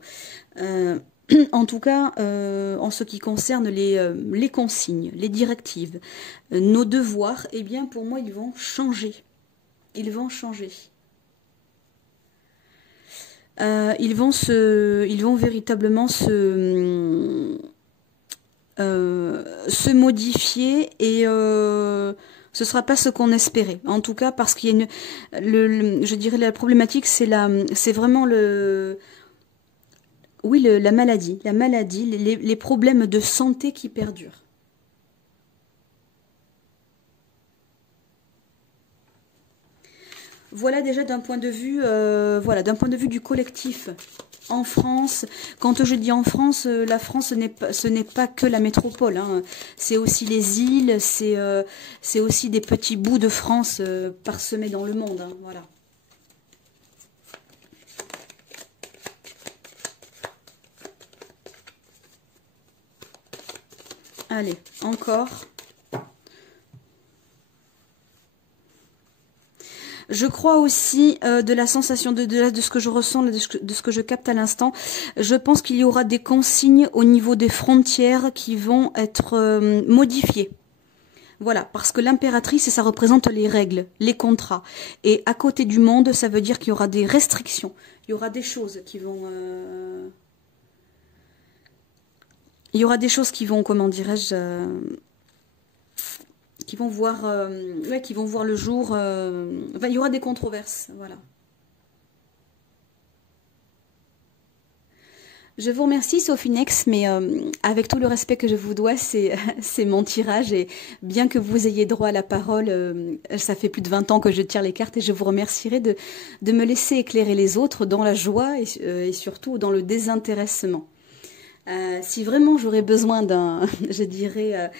En tout cas, en ce qui concerne les consignes, les directives, nos devoirs, eh bien pour moi ils vont changer. Ils vont changer. Ils vont véritablement se modifier et ce sera pas ce qu'on espérait. En tout cas, parce qu'il y a je dirais la problématique, c'est vraiment la maladie, les problèmes de santé qui perdurent. Voilà déjà d'un point de vue, d'un point de vue du collectif. En France, quand je dis en France, la France ce n'est pas que la métropole, hein. C'est aussi les îles, c'est aussi des petits bouts de France parsemés dans le monde, hein, voilà. Allez, encore. Je crois aussi de la sensation de ce que je ressens, de ce que je capte à l'instant. Je pense qu'il y aura des consignes au niveau des frontières qui vont être modifiées. Voilà, parce que l'impératrice, ça représente les règles, les contrats. Et à côté du monde, ça veut dire qu'il y aura des restrictions. Il y aura des choses qui vont... Il y aura des choses qui vont, comment dirais-je... qui vont voir le jour. Enfin, il y aura des controverses, voilà. Je vous remercie Sophinex, mais avec tout le respect que je vous dois, c'est mon tirage et bien que vous ayez droit à la parole, ça fait plus de 20 ans que je tire les cartes et je vous remercierai de me laisser éclairer les autres dans la joie et surtout dans le désintéressement. Si vraiment j'aurais besoin d'un, je dirais,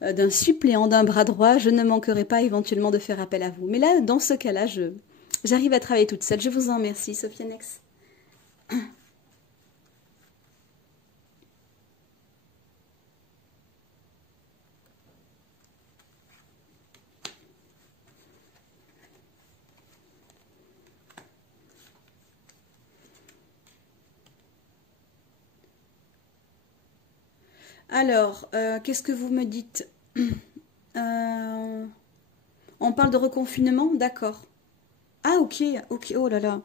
d'un suppléant, d'un bras droit, je ne manquerai pas éventuellement de faire appel à vous. Mais là, dans ce cas-là, j'arrive à travailler toute seule. Je vous en remercie, Sophinex. Alors, qu'est-ce que vous me dites? On parle de reconfinement, d'accord. Ah, ok, ok, oh là là.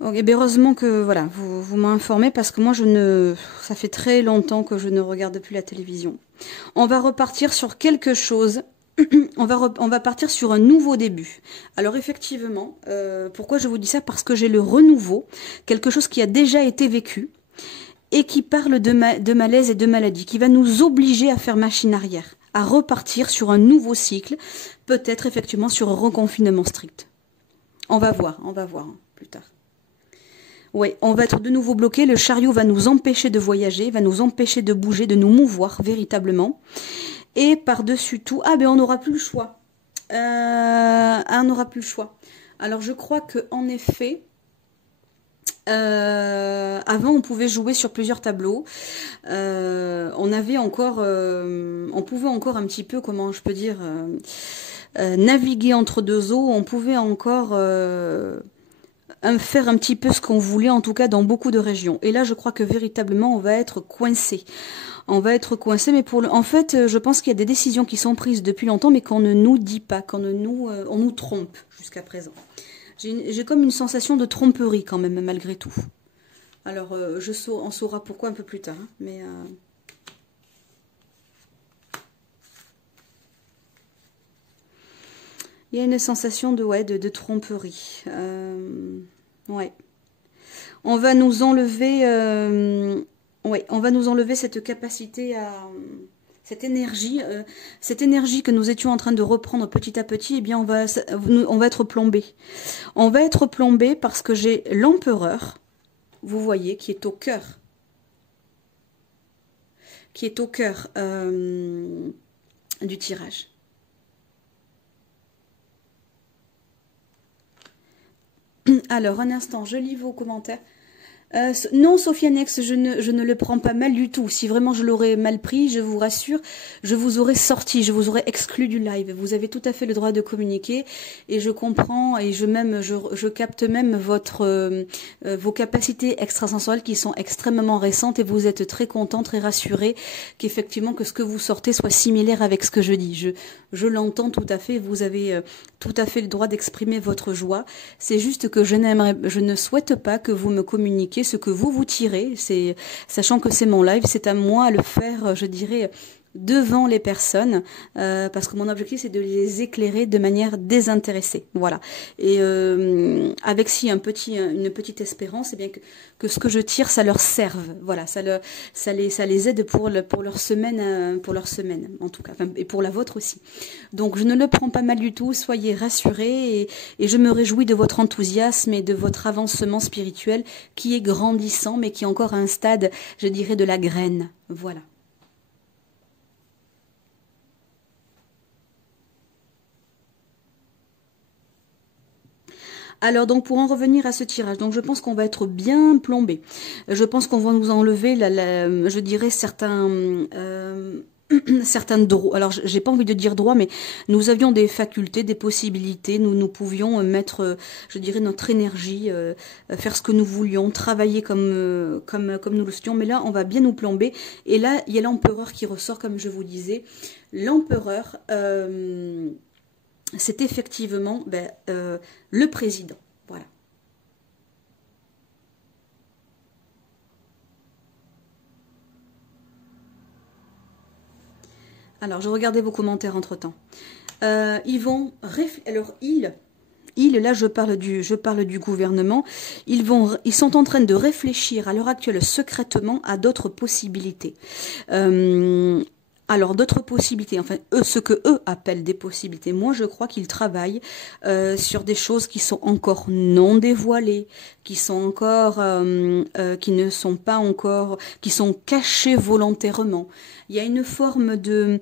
Ok, ben heureusement que voilà, vous m'informez parce que moi ça fait très longtemps que je ne regarde plus la télévision. On va repartir sur quelque chose. On va partir sur un nouveau début. Alors effectivement, pourquoi je vous dis ça? Parce que j'ai le renouveau, quelque chose qui a déjà été vécu et qui parle de malaise et de maladie, qui va nous obliger à faire machine arrière, à repartir sur un nouveau cycle, peut-être effectivement sur un reconfinement strict. On va voir plus tard. Ouais, on va être de nouveau bloqué, le chariot va nous empêcher de voyager, va nous empêcher de bouger, de nous mouvoir véritablement. Et par-dessus tout, ah ben on n'aura plus le choix. On n'aura plus le choix. Alors je crois que en effet, avant on pouvait jouer sur plusieurs tableaux. On pouvait encore un petit peu, comment je peux dire, naviguer entre deux eaux. On pouvait encore faire un petit peu ce qu'on voulait, en tout cas dans beaucoup de régions. Et là, je crois que véritablement, on va être coincé. On va être coincé, mais en fait, je pense qu'il y a des décisions qui sont prises depuis longtemps, mais qu'on ne nous dit pas, on nous trompe jusqu'à présent. J'ai comme une sensation de tromperie quand même, malgré tout. Alors, on saura pourquoi un peu plus tard, hein, mais... Il y a une sensation de tromperie. Ouais. On va nous enlever... on va nous enlever cette capacité à... Cette énergie que nous étions en train de reprendre petit à petit, eh bien on va être plombé. On va être plombé parce que j'ai l'empereur, vous voyez, qui est au cœur. Qui est au cœur du tirage. Alors, un instant, je lis vos commentaires. Non, Sophianex, je ne le prends pas mal du tout. Si vraiment je l'aurais mal pris, je vous rassure, je vous aurais sorti, je vous aurais exclu du live. Vous avez tout à fait le droit de communiquer et je comprends et je capte même vos capacités extrasensorielles qui sont extrêmement récentes et vous êtes très content, très rassuré qu'effectivement que ce que vous sortez soit similaire avec ce que je dis. Je l'entends tout à fait. Vous avez tout à fait le droit d'exprimer votre joie. C'est juste que je ne souhaite pas que vous me communiquiez ce que vous tirez, sachant que c'est mon live, c'est à moi à le faire, je dirais, devant les personnes, parce que mon objectif c'est de les éclairer de manière désintéressée, voilà. Et avec une petite espérance, c'est bien que ce que je tire, ça leur serve, voilà, ça les aide pour leur semaine, en tout cas, enfin, et pour la vôtre aussi. Donc je ne le prends pas mal du tout, soyez rassurés et je me réjouis de votre enthousiasme et de votre avancement spirituel qui est grandissant, mais qui est encore à un stade, je dirais, de la graine, voilà. Alors donc pour en revenir à ce tirage, donc je pense qu'on va être bien plombé. Je pense qu'on va nous enlever, je dirais certains certains droits. Alors, j'ai pas envie de dire droits, mais nous avions des facultés, des possibilités. Nous pouvions mettre, je dirais, notre énergie, faire ce que nous voulions, travailler comme nous le souhaitions. Mais là, on va bien nous plomber. Et là, il y a l'empereur qui ressort, comme je vous disais. L'empereur, c'est effectivement le président. Voilà. Alors, je regardais vos commentaires entre-temps. Ils vont... Alors, là, je parle du gouvernement. Ils sont en train de réfléchir à l'heure actuelle secrètement à d'autres possibilités. Alors, d'autres possibilités, enfin, ce que eux appellent des possibilités. Moi, je crois qu'ils travaillent sur des choses qui sont encore non dévoilées, qui sont encore, qui ne sont pas encore, qui sont cachées volontairement. Il y a une forme de,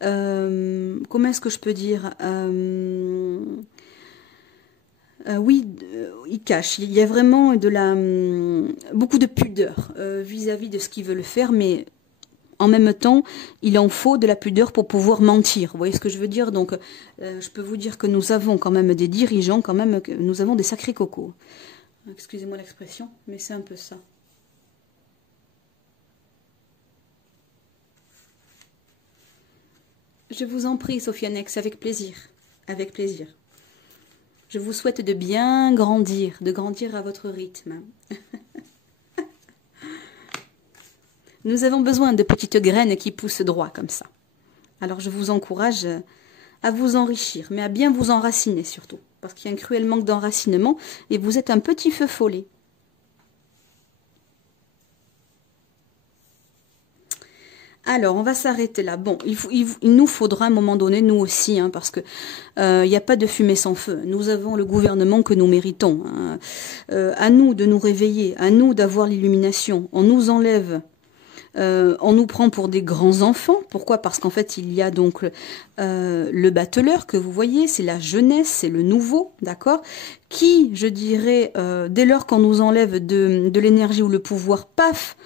comment est-ce que je peux dire, oui, il cache. Il y a vraiment beaucoup de pudeur vis-à-vis de ce qu'ils veulent faire, mais en même temps, il en faut de la pudeur pour pouvoir mentir. Vous voyez ce que je veux dire? Donc, je peux vous dire que nous avons quand même des dirigeants, quand même, que nous avons des sacrés cocos. Excusez-moi l'expression, mais c'est un peu ça. Je vous en prie, Sophianex, avec plaisir. Avec plaisir. Je vous souhaite de bien grandir, de grandir à votre rythme. Nous avons besoin de petites graines qui poussent droit comme ça. Alors je vous encourage à vous enrichir, mais à bien vous enraciner surtout. Parce qu'il y a un cruel manque d'enracinement et vous êtes un petit feu follet. Alors, on va s'arrêter là. Bon, il nous faudra à un moment donné, nous aussi, hein, parce que il n'y a pas de fumée sans feu. Nous avons le gouvernement que nous méritons. Hein. À nous de nous réveiller, à nous d'avoir l'illumination. On nous enlève, on nous prend pour des grands enfants. Pourquoi? Parce qu'en fait, il y a donc le battleur que vous voyez, c'est la jeunesse, c'est le nouveau, d'accord? Qui, je dirais, dès lors qu'on nous enlève de l'énergie ou le pouvoir, paf,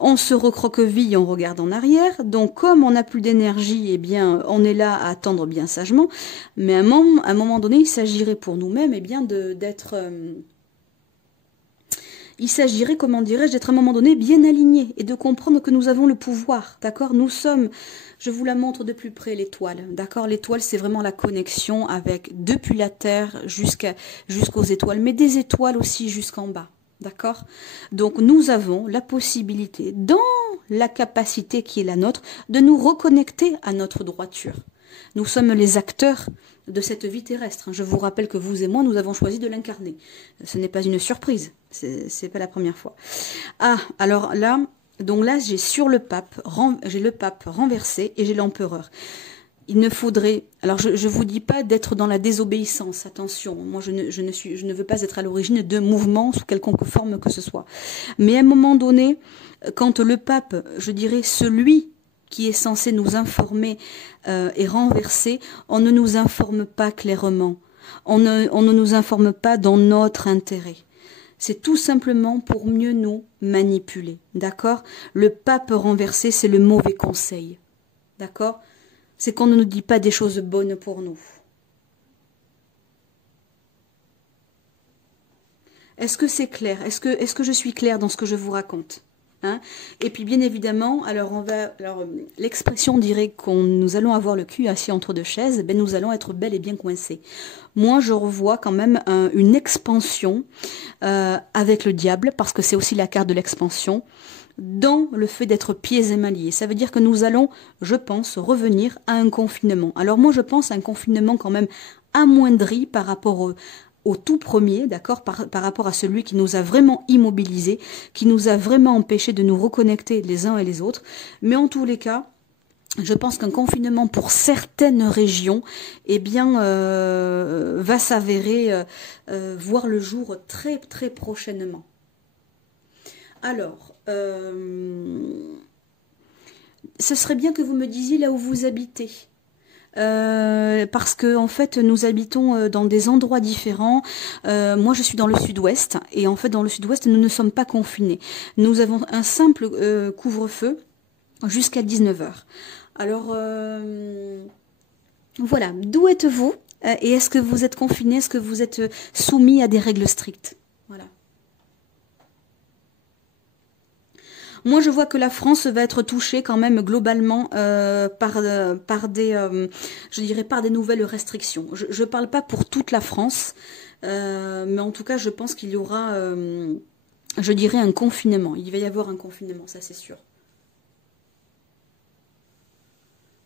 on se recroqueville, on regarde en arrière. Donc, comme on n'a plus d'énergie, eh bien, on est là à attendre bien sagement. Mais à un moment donné, il s'agirait pour nous-mêmes, eh bien, d'être... il s'agirait, comment dirais-je, d'être à un moment donné bien aligné et de comprendre que nous avons le pouvoir, d'accord? Nous sommes, je vous la montre de plus près, l'étoile, d'accord? L'étoile, c'est vraiment la connexion avec, depuis la Terre jusqu'aux étoiles, mais des étoiles aussi jusqu'en bas. D'accord? Donc nous avons la possibilité, dans la capacité qui est la nôtre, de nous reconnecter à notre droiture. Nous sommes les acteurs de cette vie terrestre. Je vous rappelle que vous et moi, nous avons choisi de l'incarner. Ce n'est pas une surprise, c'est pas la première fois. Ah, alors là, donc là j'ai sur le pape, j'ai le pape renversé et j'ai l'empereur. Il ne faudrait... Alors, je ne vous dis pas d'être dans la désobéissance, attention. Moi, je ne veux pas être à l'origine de mouvements sous quelconque forme que ce soit. Mais à un moment donné, quand le pape, je dirais, celui qui est censé nous informer est renversé, on ne nous informe pas clairement. On ne nous informe pas dans notre intérêt. C'est tout simplement pour mieux nous manipuler, d'accord? Le pape renversé, c'est le mauvais conseil, d'accord? C'est qu'on ne nous dit pas des choses bonnes pour nous. Est-ce que c'est clair? Est-ce que je suis claire dans ce que je vous raconte? Hein? Et puis bien évidemment, alors l'expression dirait qu'on nous allons avoir le cul assis entre deux chaises, ben nous allons être bel et bien coincés. Moi, je revois quand même une expansion avec le diable, parce que c'est aussi la carte de l'expansion, dans le fait d'être pieds et mains liés. Ça veut dire que nous allons, je pense, revenir à un confinement. Alors moi, je pense à un confinement quand même amoindri par rapport au tout premier, d'accord, par rapport à celui qui nous a vraiment immobilisés, qui nous a vraiment empêchés de nous reconnecter les uns et les autres. Mais en tous les cas, je pense qu'un confinement pour certaines régions, eh bien, va s'avérer voir le jour très très prochainement. Alors, ce serait bien que vous me disiez là où vous habitez. Parce que en fait nous habitons dans des endroits différents. Moi je suis dans le sud-ouest et en fait dans le sud-ouest nous ne sommes pas confinés. Nous avons un simple couvre-feu jusqu'à 19 h. Alors, voilà, d'où êtes-vous? Et est-ce que vous êtes confiné? Est-ce que vous êtes soumis à des règles strictes? Voilà. Moi, je vois que la France va être touchée quand même globalement par des, je dirais, par des nouvelles restrictions. Je ne parle pas pour toute la France, mais en tout cas, je pense qu'il y aura, je dirais, un confinement. Il va y avoir un confinement, ça c'est sûr.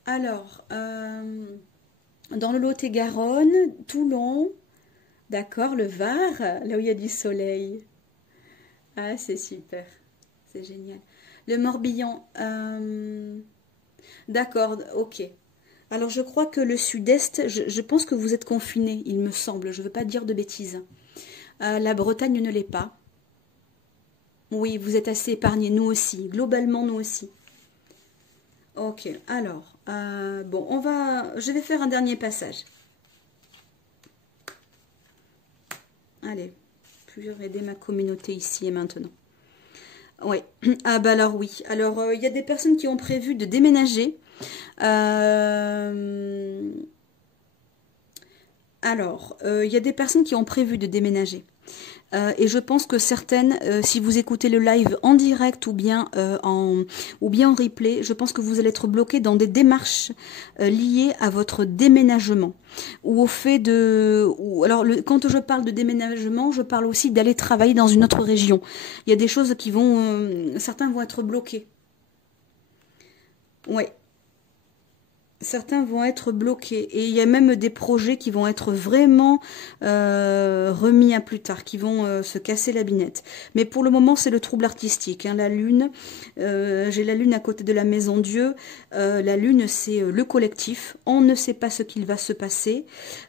Alors, dans le Lot-et-Garonne, Toulon, d'accord, le Var, là où il y a du soleil. Ah, c'est super, c'est génial. Le Morbihan, d'accord, ok. Alors, je crois que le sud-est, je pense que vous êtes confinés, il me semble, je ne veux pas dire de bêtises. La Bretagne ne l'est pas. Oui, vous êtes assez épargnés, nous aussi, globalement, nous aussi. Ok, alors, bon, je vais faire un dernier passage. Allez, pour aider ma communauté ici et maintenant. Oui, ah bah alors oui. Alors, il y a des personnes qui ont prévu de déménager. Il y a des personnes qui ont prévu de déménager. Et je pense que certaines, si vous écoutez le live en direct ou bien en replay, je pense que vous allez être bloqué dans des démarches liées à votre déménagement ou au fait de. Quand je parle de déménagement, je parle aussi d'aller travailler dans une autre région. Il y a des choses qui vont, certains vont être bloqués. Ouais. Certains vont être bloqués et il y a même des projets qui vont être vraiment remis à plus tard, qui vont se casser la binette. Mais pour le moment, c'est le trouble artistique. Hein. La lune, j'ai la lune à côté de la maison Dieu. La lune, c'est le collectif. On ne sait pas ce qu'il va se passer.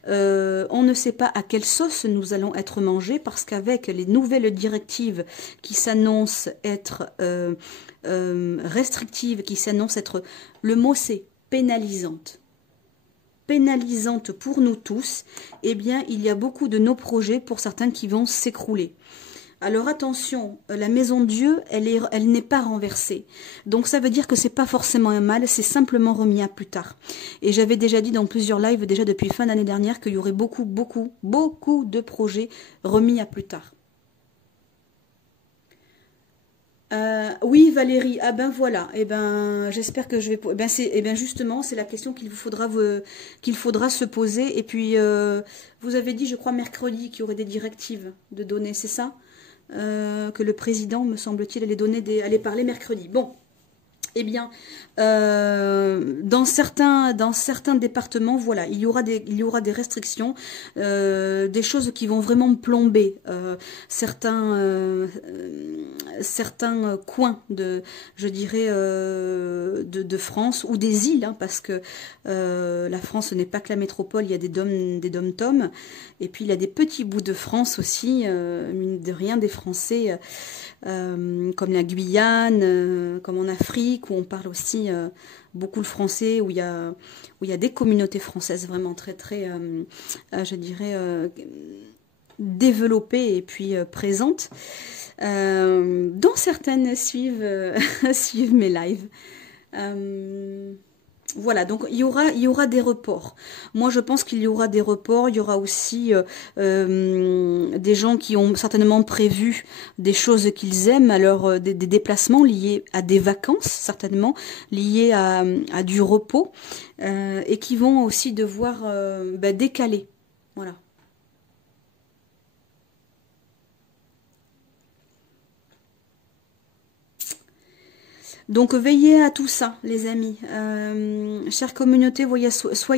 On ne sait pas à quelle sauce nous allons être mangés parce qu'avec les nouvelles directives qui s'annoncent être restrictives, qui s'annoncent être, le mot c'est pénalisante pour nous tous, eh bien, il y a beaucoup de nos projets, pour certains, qui vont s'écrouler. Alors attention, la maison Dieu, elle n'est pas renversée. Donc ça veut dire que c'est pas forcément un mal, c'est simplement remis à plus tard. Et j'avais déjà dit dans plusieurs lives, déjà depuis fin d'année dernière, qu'il y aurait beaucoup de projets remis à plus tard. Oui Valérie, ah ben voilà, et ben j'espère que je vais, justement c'est la question qu'il faudra se poser et puis vous avez dit je crois mercredi qu'il y aurait des directives de donner, c'est ça? Que le président me semble-t-il allait parler mercredi. Bon. Eh bien, dans certains départements, voilà, il y aura des restrictions, des choses qui vont vraiment plomber certains coins je dirais, de France ou des îles, hein, parce que la France n'est pas que la métropole, il y a des dom-toms, et puis il y a des petits bouts de France aussi, mine de rien, des Français. Comme la Guyane, comme en Afrique, où on parle aussi beaucoup le français, où il y a des communautés françaises vraiment très, je dirais, développées et puis présentes, dont certaines suivent mes lives. Voilà, donc il y aura des reports. Moi, je pense qu'il y aura des reports. Il y aura aussi des gens qui ont certainement prévu des choses qu'ils aiment, alors des déplacements liés à des vacances, certainement, liés à du repos, et qui vont aussi devoir décaler. Voilà. Donc veillez à tout ça, les amis. Chère communauté, voyez, sois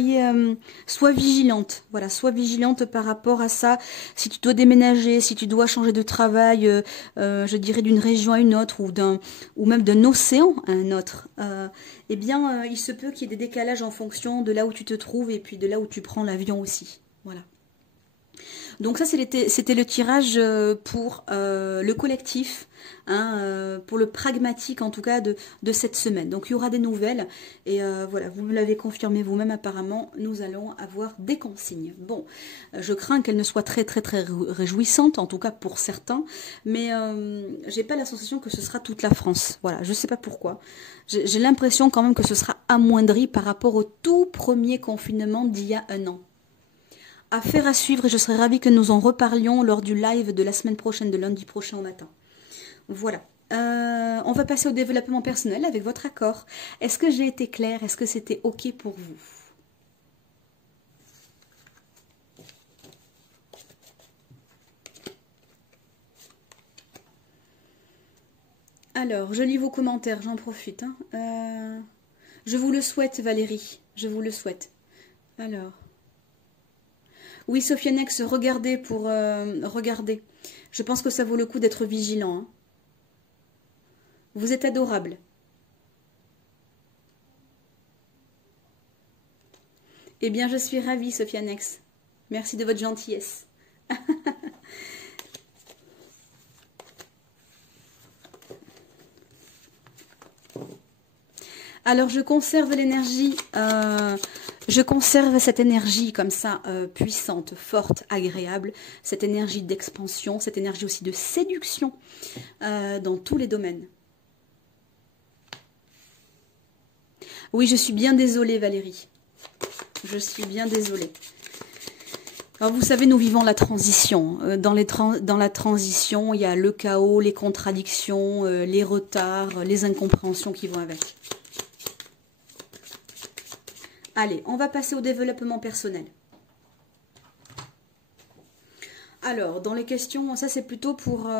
vigilante. Voilà, sois vigilante par rapport à ça. Si tu dois déménager, si tu dois changer de travail, je dirais d'une région à une autre ou même d'un océan à un autre, eh bien, il se peut qu'il y ait des décalages en fonction de là où tu te trouves et puis de là où tu prends l'avion aussi. Voilà. Donc ça, c'était le tirage pour le collectif, hein, pour le pragmatique en tout cas de cette semaine. Donc il y aura des nouvelles et voilà, vous me l'avez confirmé vous-même apparemment, nous allons avoir des consignes. Bon, je crains qu'elles ne soient très réjouissantes, en tout cas pour certains, mais j'ai pas la sensation que ce sera toute la France. Voilà, je sais pas pourquoi. J'ai l'impression quand même que ce sera amoindri par rapport au tout premier confinement d'il y a un an. Affaire à suivre et je serais ravie que nous en reparlions lors du live de la semaine prochaine, de lundi prochain au matin. Voilà. On va passer au développement personnel avec votre accord. Est-ce que j'ai été claire? Est-ce que c'était OK pour vous? Alors, je lis vos commentaires, j'en profite. Hein. Je vous le souhaite, Valérie. Je vous le souhaite. Alors. Oui, Sophianex, regardez pour... regardez. Je pense que ça vaut le coup d'être vigilant. Hein. Vous êtes adorable. Eh bien, je suis ravie, Sophianex. Merci de votre gentillesse. Alors, je conserve l'énergie... je conserve cette énergie comme ça, puissante, forte, agréable, cette énergie d'expansion, cette énergie aussi de séduction dans tous les domaines. Oui, je suis bien désolée, Valérie. Je suis bien désolée. Alors, vous savez, nous vivons la transition. Dans la transition, il y a le chaos, les contradictions, les retards, les incompréhensions qui vont avec. Allez, on va passer au développement personnel. Alors, dans les questions, ça c'est plutôt pour...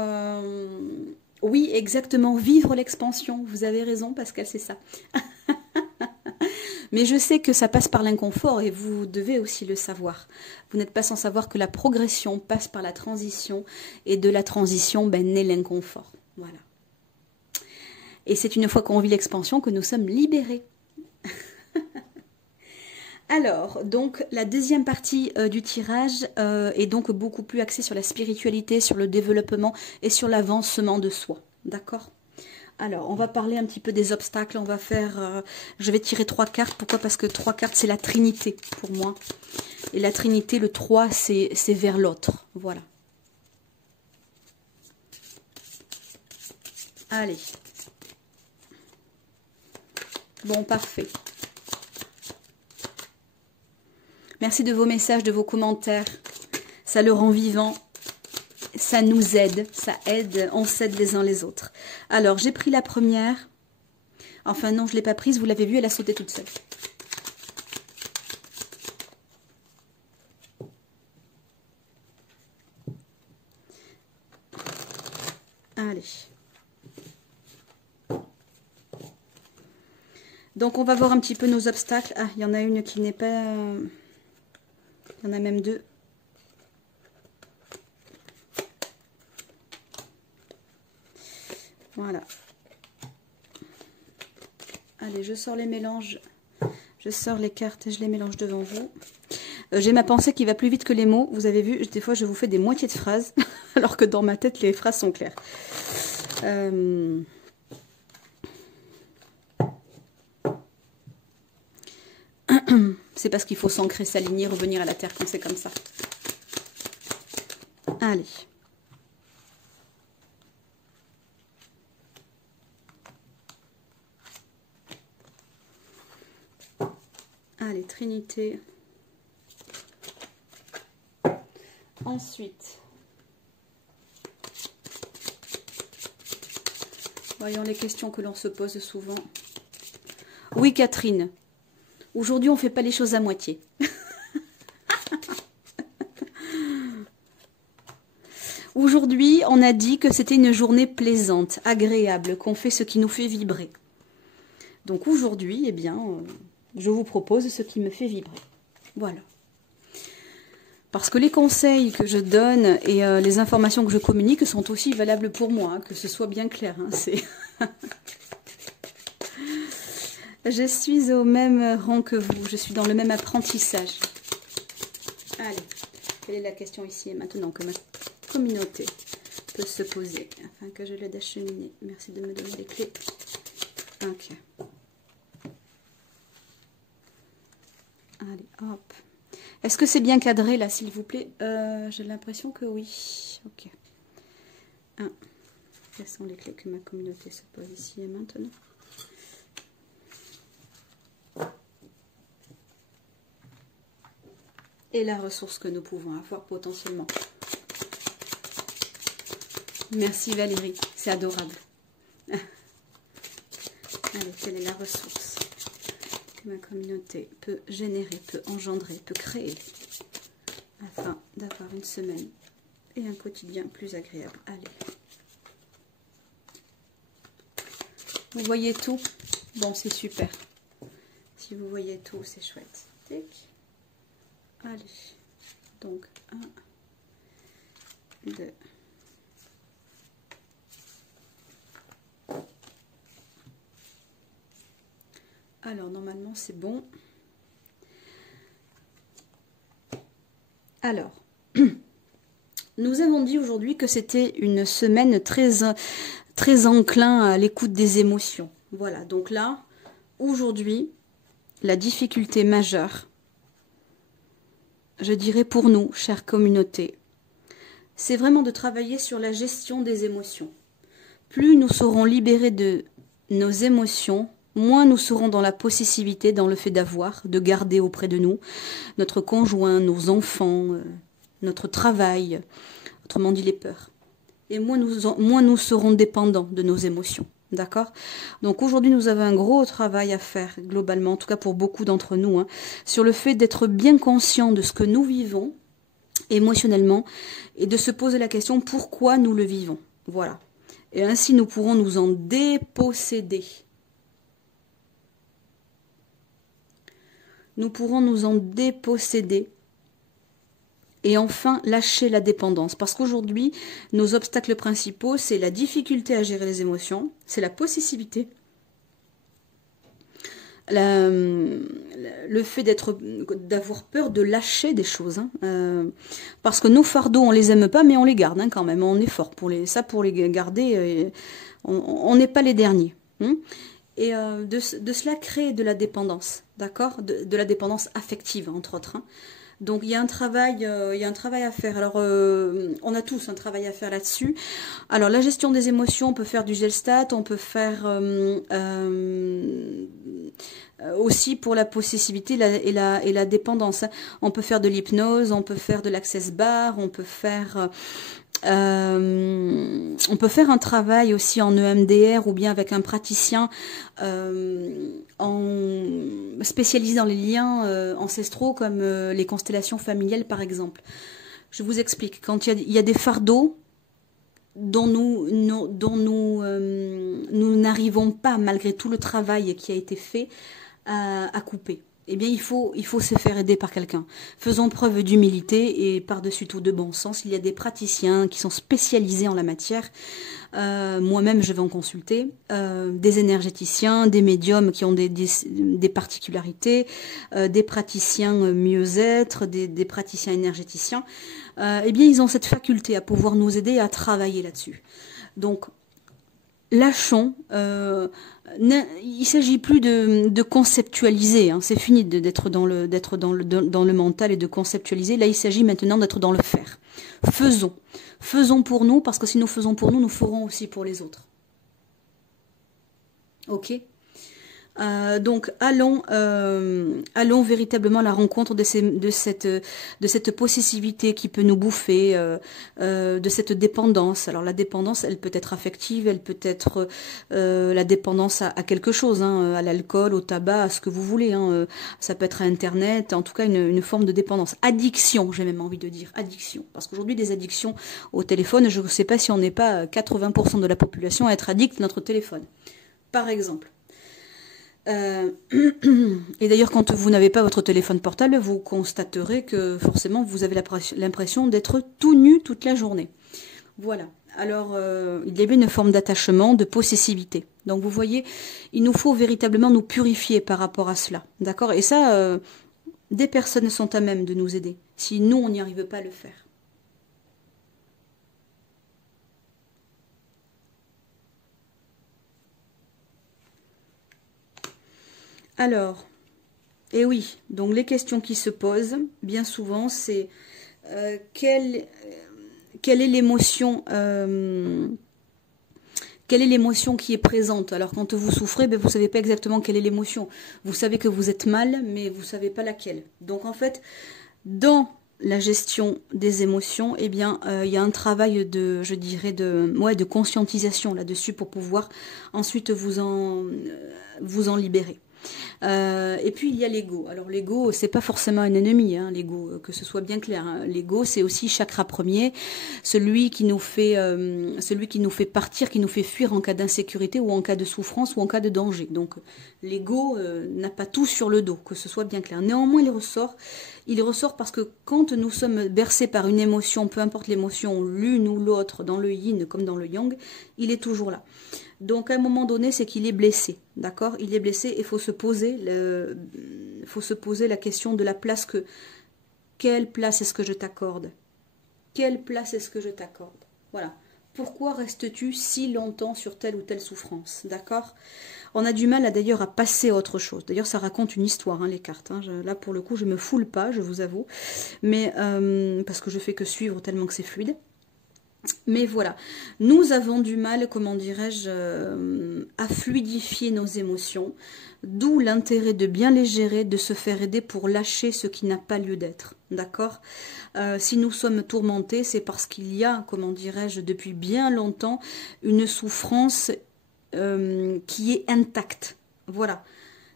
oui, exactement, vivre l'expansion. Vous avez raison, Pascal, c'est ça. Mais je sais que ça passe par l'inconfort et vous devez aussi le savoir. Vous n'êtes pas sans savoir que la progression passe par la transition et de la transition naît l'inconfort. Voilà. Et c'est une fois qu'on vit l'expansion que nous sommes libérés. Alors, donc, la deuxième partie du tirage est donc beaucoup plus axée sur la spiritualité, sur le développement et sur l'avancement de soi. D'accord? Alors, on va parler un petit peu des obstacles. On va faire... je vais tirer 3 cartes. Pourquoi? Parce que 3 cartes, c'est la Trinité pour moi. Et la Trinité, le 3, c'est vers l'autre. Voilà. Allez. Bon, parfait. Merci de vos messages, de vos commentaires. Ça le rend vivant. Ça nous aide. Ça aide. On s'aide les uns les autres. Alors, j'ai pris la première. Enfin, non, je ne l'ai pas prise. Vous l'avez vue, elle a sauté toute seule. Allez. Donc, on va voir un petit peu nos obstacles. Ah, il y en a une qui n'est pas... Il y en a même 2. Voilà. Allez, je sors les mélanges. Je sors les cartes et je les mélange devant vous. J'ai ma pensée qui va plus vite que les mots. Vous avez vu, des fois, je vous fais des moitiés de phrases, alors que dans ma tête, les phrases sont claires. C'est parce qu'il faut s'ancrer, s'aligner, revenir à la terre quand c'est comme ça. Allez. Allez, Trinité. Ensuite, voyons les questions que l'on se pose souvent. Oui, Catherine. Aujourd'hui, on ne fait pas les choses à moitié. Aujourd'hui, on a dit que c'était une journée plaisante, agréable, qu'on fait ce qui nous fait vibrer. Donc aujourd'hui, eh bien, je vous propose ce qui me fait vibrer. Voilà. Parce que les conseils que je donne et les informations que je communique sont aussi valables pour moi, hein, que ce soit bien clair. Hein, c'est... Je suis au même rang que vous, je suis dans le même apprentissage. Allez, quelle est la question ici et maintenant que ma communauté peut se poser afin que je l'aide à cheminer? Merci de me donner les clés. Ok. Allez, hop. Est-ce que c'est bien cadré là, s'il vous plaît? J'ai l'impression que oui. Ok. 1. Quelles sont les clés que ma communauté se pose ici et maintenant? Et la ressource que nous pouvons avoir potentiellement. Merci Valérie, c'est adorable. Allez, quelle est la ressource que ma communauté peut générer, peut engendrer, peut créer afin d'avoir une semaine et un quotidien plus agréable? Allez. Vous voyez tout? Bon, c'est super. Si vous voyez tout, c'est chouette. Tic. Allez. Donc, 1, 2. Alors, normalement, c'est bon. Alors, nous avons dit aujourd'hui que c'était une semaine très enclin à l'écoute des émotions. Voilà, donc là, aujourd'hui, la difficulté majeure, je dirais pour nous, chère communauté, c'est vraiment de travailler sur la gestion des émotions. Plus nous serons libérés de nos émotions, moins nous serons dans la possessivité, dans le fait d'avoir, de garder auprès de nous notre conjoint, nos enfants, notre travail, autrement dit les peurs. Et moins nous serons dépendants de nos émotions. D'accord? Donc aujourd'hui, nous avons un gros travail à faire, globalement, en tout cas pour beaucoup d'entre nous, hein, sur le fait d'être bien conscient de ce que nous vivons émotionnellement et de se poser la question pourquoi nous le vivons. Voilà. Et ainsi, nous pourrons nous en déposséder. Nous pourrons nous en déposséder et enfin lâcher la dépendance. Parce qu'aujourd'hui, nos obstacles principaux, c'est la difficulté à gérer les émotions, c'est la possessivité, le fait d'avoir peur de lâcher des choses. Hein, parce que nos fardeaux, on les aime pas, mais on les garde hein, quand même. On est fort pour les garder. On n'est pas les derniers. Hein. Et de cela crée de la dépendance, d'accord, de la dépendance affective, entre autres. Hein. Donc il y a un travail à faire. Alors on a tous un travail à faire là-dessus. Alors la gestion des émotions, on peut faire du Gelstat, on peut faire aussi pour la possessivité et la dépendance. Hein. On peut faire de l'hypnose, on peut faire de l'access bar, on peut faire un travail aussi en EMDR ou bien avec un praticien spécialisé dans les liens ancestraux comme les constellations familiales par exemple. Je vous explique. Quand il y a des fardeaux dont nous n'arrivons pas, malgré tout le travail qui a été fait, à couper. Eh bien, il faut se faire aider par quelqu'un. Faisons preuve d'humilité et par-dessus tout de bon sens. Il y a des praticiens qui sont spécialisés en la matière. Moi-même, je vais en consulter. Des énergéticiens, des médiums qui ont des particularités, des praticiens mieux-être, des praticiens énergéticiens. Eh bien, ils ont cette faculté à pouvoir nous aider à travailler là-dessus. Donc, lâchons. Il ne s'agit plus de conceptualiser, hein. C'est fini d'être dans le mental et de conceptualiser. Là, il s'agit maintenant d'être dans le faire. Faisons pour nous, parce que si nous faisons pour nous, nous ferons aussi pour les autres. Ok ? Donc allons véritablement à la rencontre de cette possessivité qui peut nous bouffer, de cette dépendance. Alors la dépendance, elle peut être affective, elle peut être la dépendance à quelque chose, hein, à l'alcool, au tabac, à ce que vous voulez. Hein, ça peut être à Internet, en tout cas une forme de dépendance. Addiction, j'ai même envie de dire, addiction. Parce qu'aujourd'hui, des addictions au téléphone, je ne sais pas si on n'est pas 80% de la population à être addict à notre téléphone, par exemple. Et d'ailleurs, quand vous n'avez pas votre téléphone portable, vous constaterez que forcément vous avez l'impression d'être tout nu toute la journée. Voilà. Alors, il y avait une forme d'attachement, de possessivité. Donc, vous voyez, il nous faut véritablement nous purifier par rapport à cela. D'accord ? Et ça, des personnes sont à même de nous aider, si nous, on n'y arrive pas à le faire. Alors, et oui, donc les questions qui se posent, bien souvent, c'est quelle est l'émotion qui est présente? Alors quand vous souffrez, ben, vous ne savez pas exactement quelle est l'émotion. Vous savez que vous êtes mal, mais vous ne savez pas laquelle. Donc en fait, dans la gestion des émotions, eh bien, il y a un travail de, je dirais, de conscientisation là-dessus pour pouvoir ensuite vous en libérer. Et puis il y a l'ego. Alors l'ego, c'est pas forcément un ennemi, hein, l'ego, que ce soit bien clair. Hein. L'ego, c'est aussi chakra premier, celui qui nous fait partir, qui nous fait fuir en cas d'insécurité ou en cas de souffrance ou en cas de danger. Donc l'ego n'a pas tout sur le dos, que ce soit bien clair. Néanmoins, il ressort parce que quand nous sommes bercés par une émotion, peu importe l'émotion, l'une ou l'autre, dans le yin comme dans le yang, il est toujours là. Donc à un moment donné, c'est qu'il est blessé, d'accord? Il est blessé et il faut se poser la question de la place que... Quelle place est-ce que je t'accorde? Quelle place est-ce que je t'accorde? Voilà. Pourquoi restes-tu si longtemps sur telle ou telle souffrance? D'accord? On a du mal d'ailleurs à passer à autre chose. D'ailleurs, ça raconte une histoire, hein, les cartes. Hein. Là, pour le coup, je me foule pas, je vous avoue. Mais parce que je fais que suivre tellement que c'est fluide. Mais voilà, nous avons du mal, comment dirais-je, à fluidifier nos émotions, d'où l'intérêt de bien les gérer, de se faire aider pour lâcher ce qui n'a pas lieu d'être, d'accord? Si nous sommes tourmentés, c'est parce qu'il y a, comment dirais-je, depuis bien longtemps, une souffrance qui est intacte, voilà.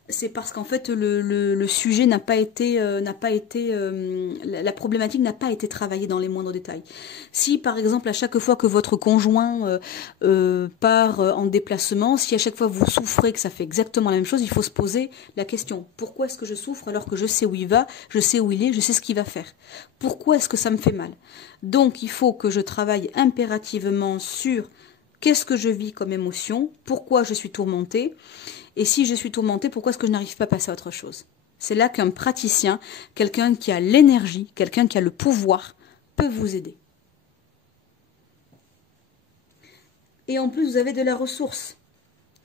C'est parce qu'en fait le sujet n'a pas été la problématique n'a pas été travaillée dans les moindres détails. Si par exemple à chaque fois que votre conjoint part en déplacement, si à chaque fois vous souffrez que ça fait exactement la même chose, il faut se poser la question: pourquoi est-ce que je souffre alors que je sais où il va, je sais où il est, je sais ce qu'il va faire? Pourquoi est-ce que ça me fait mal? Donc il faut que je travaille impérativement sur qu'est-ce que je vis comme émotion, pourquoi je suis tourmentée. Et si je suis tourmentée, pourquoi est-ce que je n'arrive pas à passer à autre chose? C'est là qu'un praticien, quelqu'un qui a l'énergie, quelqu'un qui a le pouvoir, peut vous aider. Et en plus, vous avez de la ressource.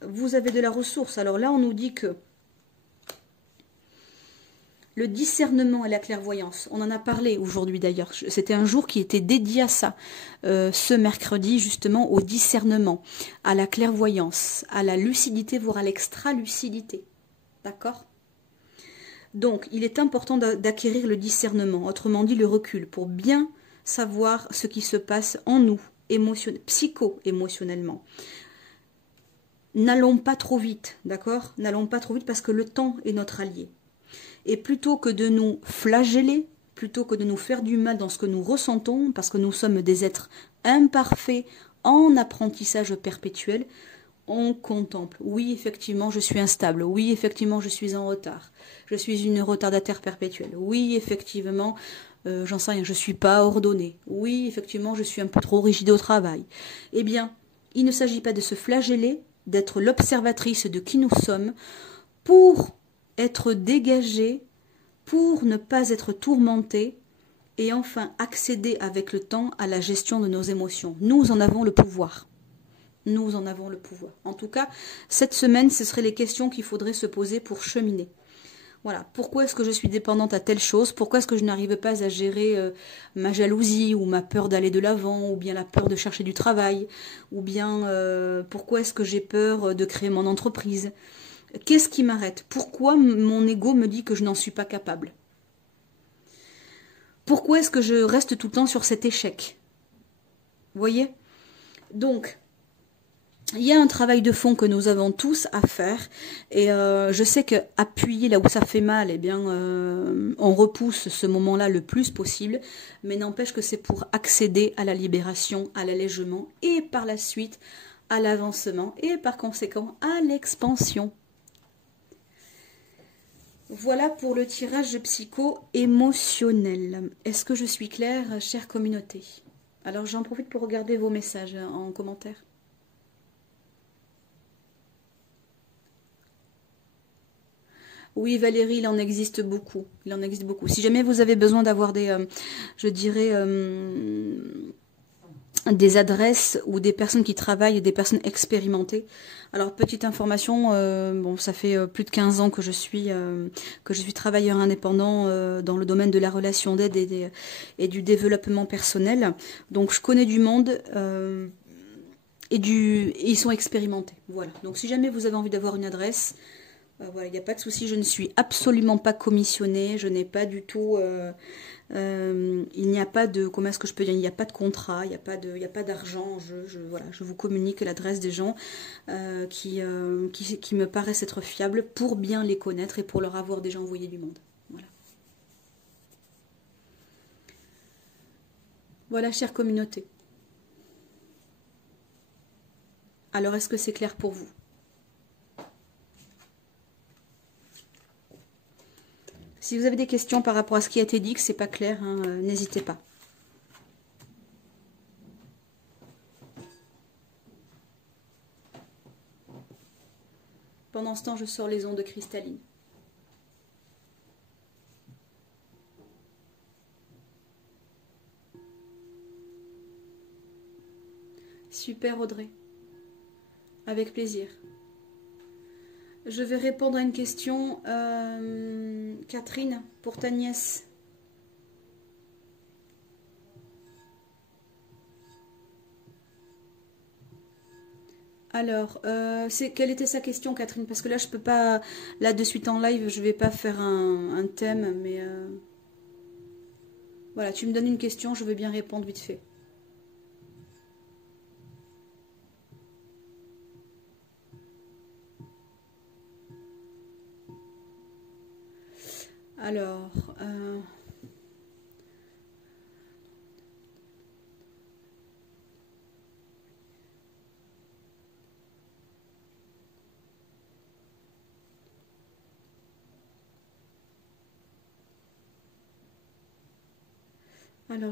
Vous avez de la ressource. Alors là, on nous dit que le discernement et la clairvoyance, on en a parlé aujourd'hui d'ailleurs, c'était un jour qui était dédié à ça, ce mercredi justement au discernement, à la clairvoyance, à la lucidité, voire à l'extra-lucidité, d'accord? Donc il est important d'acquérir le discernement, autrement dit le recul, pour bien savoir ce qui se passe en nous, psycho-émotionnellement. N'allons pas trop vite, d'accord? N'allons pas trop vite parce que le temps est notre allié. Et plutôt que de nous flageller, plutôt que de nous faire du mal dans ce que nous ressentons, parce que nous sommes des êtres imparfaits en apprentissage perpétuel, on contemple. Oui, effectivement, je suis instable. Oui, effectivement, je suis en retard. Je suis une retardataire perpétuelle. Oui, effectivement, j'en sais rien, je ne suis pas ordonnée. Oui, effectivement, je suis un peu trop rigide au travail. Eh bien, il ne s'agit pas de se flageller, d'être l'observatrice de qui nous sommes, pour être dégagé, pour ne pas être tourmenté et enfin accéder avec le temps à la gestion de nos émotions. Nous en avons le pouvoir. Nous en avons le pouvoir. En tout cas, cette semaine, ce seraient les questions qu'il faudrait se poser pour cheminer. Voilà. Pourquoi est-ce que je suis dépendante à telle chose? Pourquoi est-ce que je n'arrive pas à gérer ma jalousie ou ma peur d'aller de l'avant ou bien la peur de chercher du travail? Ou bien pourquoi est-ce que j'ai peur de créer mon entreprise? Qu'est-ce qui m'arrête? Pourquoi mon ego me dit que je n'en suis pas capable? Pourquoi est-ce que je reste tout le temps sur cet échec? Vous voyez? Donc, il y a un travail de fond que nous avons tous à faire. Et je sais qu'appuyer là où ça fait mal, eh bien, on repousse ce moment-là le plus possible. Mais n'empêche que c'est pour accéder à la libération, à l'allègement et par la suite à l'avancement et par conséquent à l'expansion. Voilà pour le tirage psycho-émotionnel. Est-ce que je suis claire, chère communauté? Alors j'en profite pour regarder vos messages en commentaire. Oui, Valérie, il en existe beaucoup. Il en existe beaucoup. Si jamais vous avez besoin d'avoir des, je dirais, des adresses ou des personnes qui travaillent, des personnes expérimentées. Alors, petite information, bon, ça fait plus de 15 ans que je suis travailleur indépendant dans le domaine de la relation d'aide et du développement personnel. Donc, je connais du monde et ils sont expérimentés. Voilà. Donc, si jamais vous avez envie d'avoir une adresse, voilà, il n'y a pas de souci. Je ne suis absolument pas commissionnée. Je n'ai pas du tout... il n'y a pas de, comment est-ce que je peux dire, il n'y a pas de contrat, il n'y a pas d'argent en jeu. Voilà, je vous communique l'adresse des gens qui me paraissent être fiables pour bien les connaître et pour leur avoir déjà envoyé du monde. Voilà, voilà, chère communauté. Alors, est-ce que c'est clair pour vous? Si vous avez des questions par rapport à ce qui a été dit, que c'est pas clair, hein, n'hésitez pas. Pendant ce temps, je sors les ondes cristallines. Super Audrey. Avec plaisir. Je vais répondre à une question, Catherine, pour ta nièce. Alors, quelle était sa question, Catherine? Parce que là, je peux pas, là, de suite en live, je vais pas faire un thème, mais voilà, tu me donnes une question, je veux bien répondre vite fait. Alors,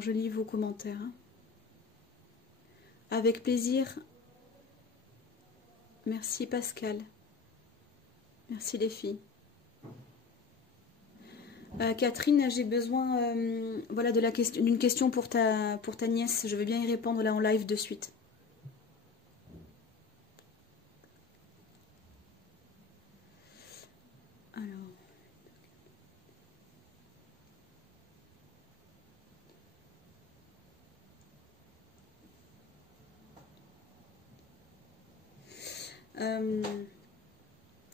je lis vos commentaires. Hein. Avec plaisir. Merci Pascal. Merci les filles. Catherine, j'ai besoin voilà, d'une question pour ta nièce. Je vais bien y répondre là en live de suite.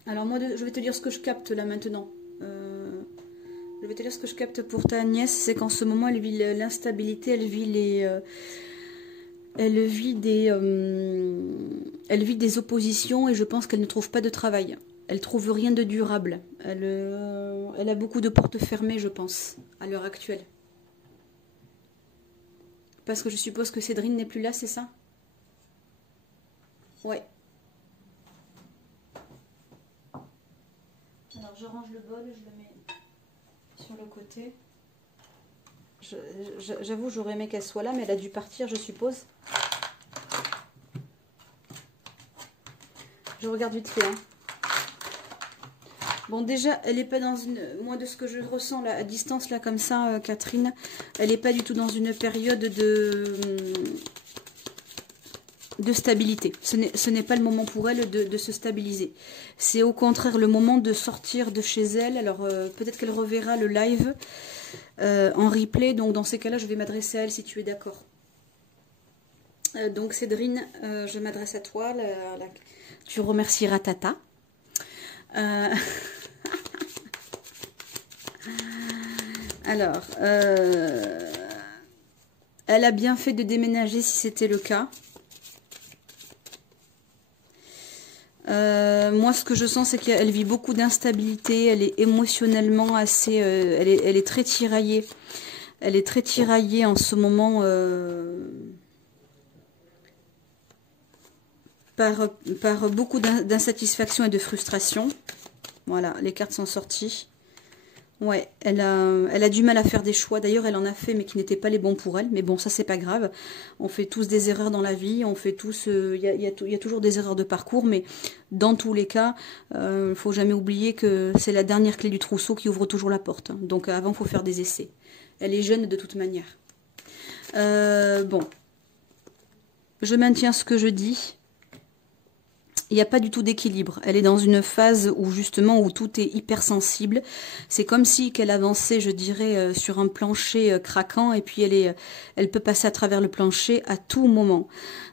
Alors moi, je vais te dire ce que je capte là maintenant. Je vais te dire ce que je capte pour ta nièce, c'est qu'en ce moment, elle vit l'instabilité, elle vit des oppositions et je pense qu'elle ne trouve pas de travail. Elle trouve rien de durable. Elle a beaucoup de portes fermées, je pense, à l'heure actuelle. Parce que je suppose que Cédrine n'est plus là, c'est ça? Ouais. Alors je range le bol, je le mets sur le côté. J'avoue, j'aurais aimé qu'elle soit là, mais elle a dû partir, je suppose. Je regarde vite fait. Hein. Bon, déjà, elle n'est pas dans une... Moi, de ce que je ressens là, à distance, là, comme ça, Catherine, elle n'est pas du tout dans une période de stabilité. Ce n'est pas le moment pour elle de se stabiliser. C'est au contraire le moment de sortir de chez elle. Alors, peut-être qu'elle reverra le live en replay. Donc, dans ces cas-là, je vais m'adresser à elle si tu es d'accord. Donc, Cédrine, je m'adresse à toi. Tu remercieras Tata. Alors, elle a bien fait de déménager si c'était le cas. Moi, ce que je sens, c'est qu'elle vit beaucoup d'instabilité. Elle est émotionnellement assez... elle est très tiraillée. Elle est très tiraillée en ce moment par beaucoup d'insatisfaction et de frustration. Voilà, les cartes sont sorties. Ouais, elle a du mal à faire des choix. D'ailleurs, elle en a fait, mais qui n'étaient pas les bons pour elle. Mais bon, ça, c'est pas grave. On fait tous des erreurs dans la vie. On fait tous... Il y a toujours des erreurs de parcours. Mais dans tous les cas, il faut jamais oublier que c'est la dernière clé du trousseau qui ouvre toujours la porte. Donc, avant, il faut faire des essais. Elle est jeune de toute manière. Bon. Je maintiens ce que je dis. Il n'y a pas du tout d'équilibre. Elle est dans une phase où justement où tout est hypersensible. C'est comme si qu'elle avançait, je dirais, sur un plancher craquant et puis elle peut passer à travers le plancher à tout moment.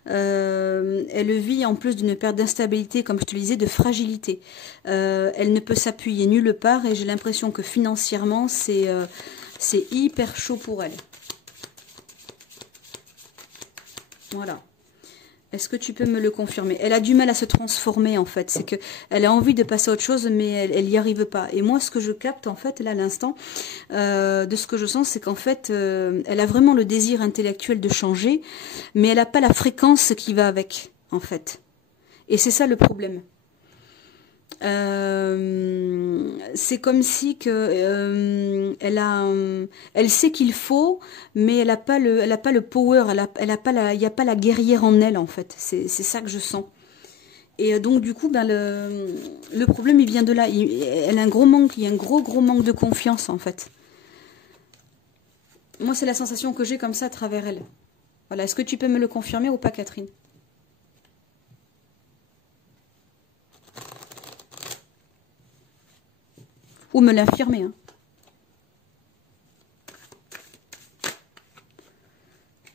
Elle vit en plus d'une période d'instabilité, comme je te le disais, de fragilité. Elle ne peut s'appuyer nulle part et j'ai l'impression que financièrement c'est hyper chaud pour elle. Voilà. Est-ce que tu peux me le confirmer? Elle a du mal à se transformer en fait. C'est que elle a envie de passer à autre chose, mais elle n'y arrive pas. Et moi, ce que je capte en fait, là à l'instant, de ce que je sens, c'est qu'en fait, elle a vraiment le désir intellectuel de changer, mais elle n'a pas la fréquence qui va avec, en fait. Et c'est ça le problème. C'est comme si que elle sait qu'il faut, mais elle a pas le power, il n'y a pas la guerrière en elle en fait. C'est ça que je sens. Et donc du coup, ben le problème il vient de là. Elle a un gros manque, il y a un gros manque de confiance en fait. Moi c'est la sensation que j'ai comme ça à travers elle. Voilà. Est-ce que tu peux me le confirmer ou pas, Catherine? Ou me l'affirmer. Hein.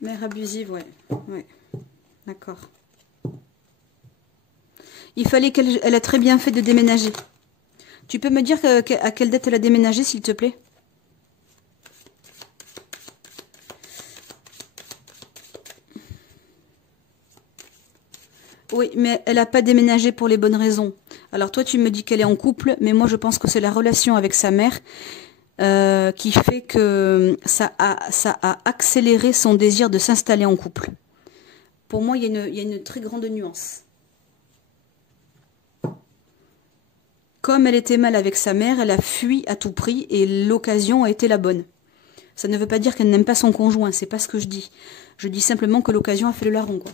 Mère abusive, ouais. Ouais. D'accord. Il fallait elle a très bien fait de déménager. Tu peux me dire à quelle date elle a déménagé, s'il te plaît? Oui, mais elle n'a pas déménagé pour les bonnes raisons. Alors toi, tu me dis qu'elle est en couple, mais moi, je pense que c'est la relation avec sa mère qui fait que ça a accéléré son désir de s'installer en couple. Pour moi, il y a une très grande nuance. Comme elle était mal avec sa mère, elle a fui à tout prix et l'occasion a été la bonne. Ça ne veut pas dire qu'elle n'aime pas son conjoint, c'est pas ce que je dis. Je dis simplement que l'occasion a fait le larron, quoi.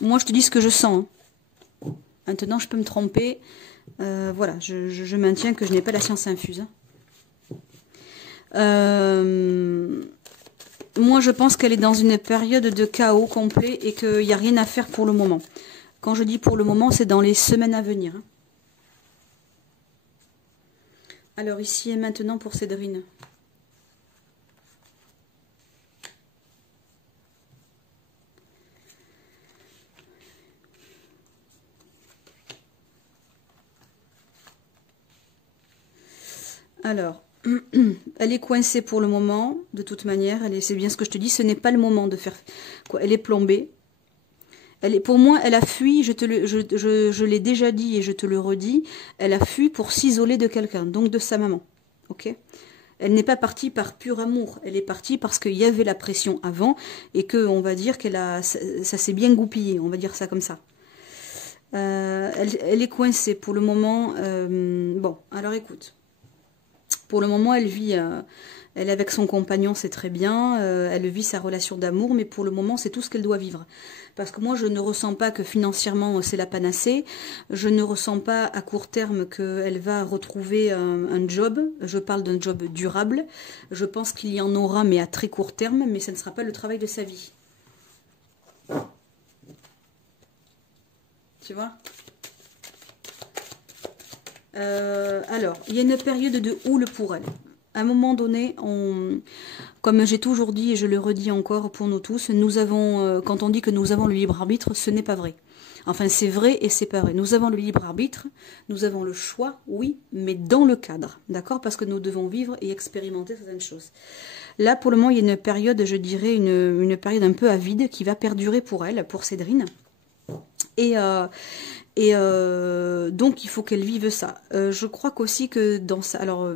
Moi, je te dis ce que je sens. Hein. Maintenant, je peux me tromper. Voilà, je maintiens que je n'ai pas la science infuse. Moi, je pense qu'elle est dans une période de chaos complet et qu'il n'y a rien à faire pour le moment. Quand je dis pour le moment, c'est dans les semaines à venir. Hein. Alors, ici et maintenant pour Cédrine. Alors, elle est coincée pour le moment, de toute manière. C'est bien ce que je te dis, ce n'est pas le moment de faire... Quoi, elle est plombée. Pour moi, elle a fui, je l'ai déjà dit et je te le redis, elle a fui pour s'isoler de quelqu'un, donc de sa maman. Ok ? Elle n'est pas partie par pur amour, elle est partie parce qu'il y avait la pression avant et que, on va dire ça s'est bien goupillé, on va dire ça comme ça. Elle est coincée pour le moment. Bon, alors écoute. Pour le moment, elle vit, elle est avec son compagnon, c'est très bien. Elle vit sa relation d'amour, mais pour le moment, c'est tout ce qu'elle doit vivre. Parce que moi, je ne ressens pas que financièrement, c'est la panacée. Je ne ressens pas à court terme qu'elle va retrouver un job. Je parle d'un job durable. Je pense qu'il y en aura, mais à très court terme, mais ce ne sera pas le travail de sa vie. Tu vois ? Alors, il y a une période de houle pour elle. À un moment donné, comme j'ai toujours dit et je le redis encore pour nous tous, nous avons, quand on dit que nous avons le libre arbitre, ce n'est pas vrai. Enfin, c'est vrai et c'est pas vrai. Nous avons le libre arbitre, nous avons le choix, oui, mais dans le cadre, d'accord? Parce que nous devons vivre et expérimenter certaines choses. Là, pour le moment, il y a une période, je dirais, une période un peu avide qui va perdurer pour elle, pour Cédrine. Donc il faut qu'elle vive ça. Je crois qu'aussi que dans ça, alors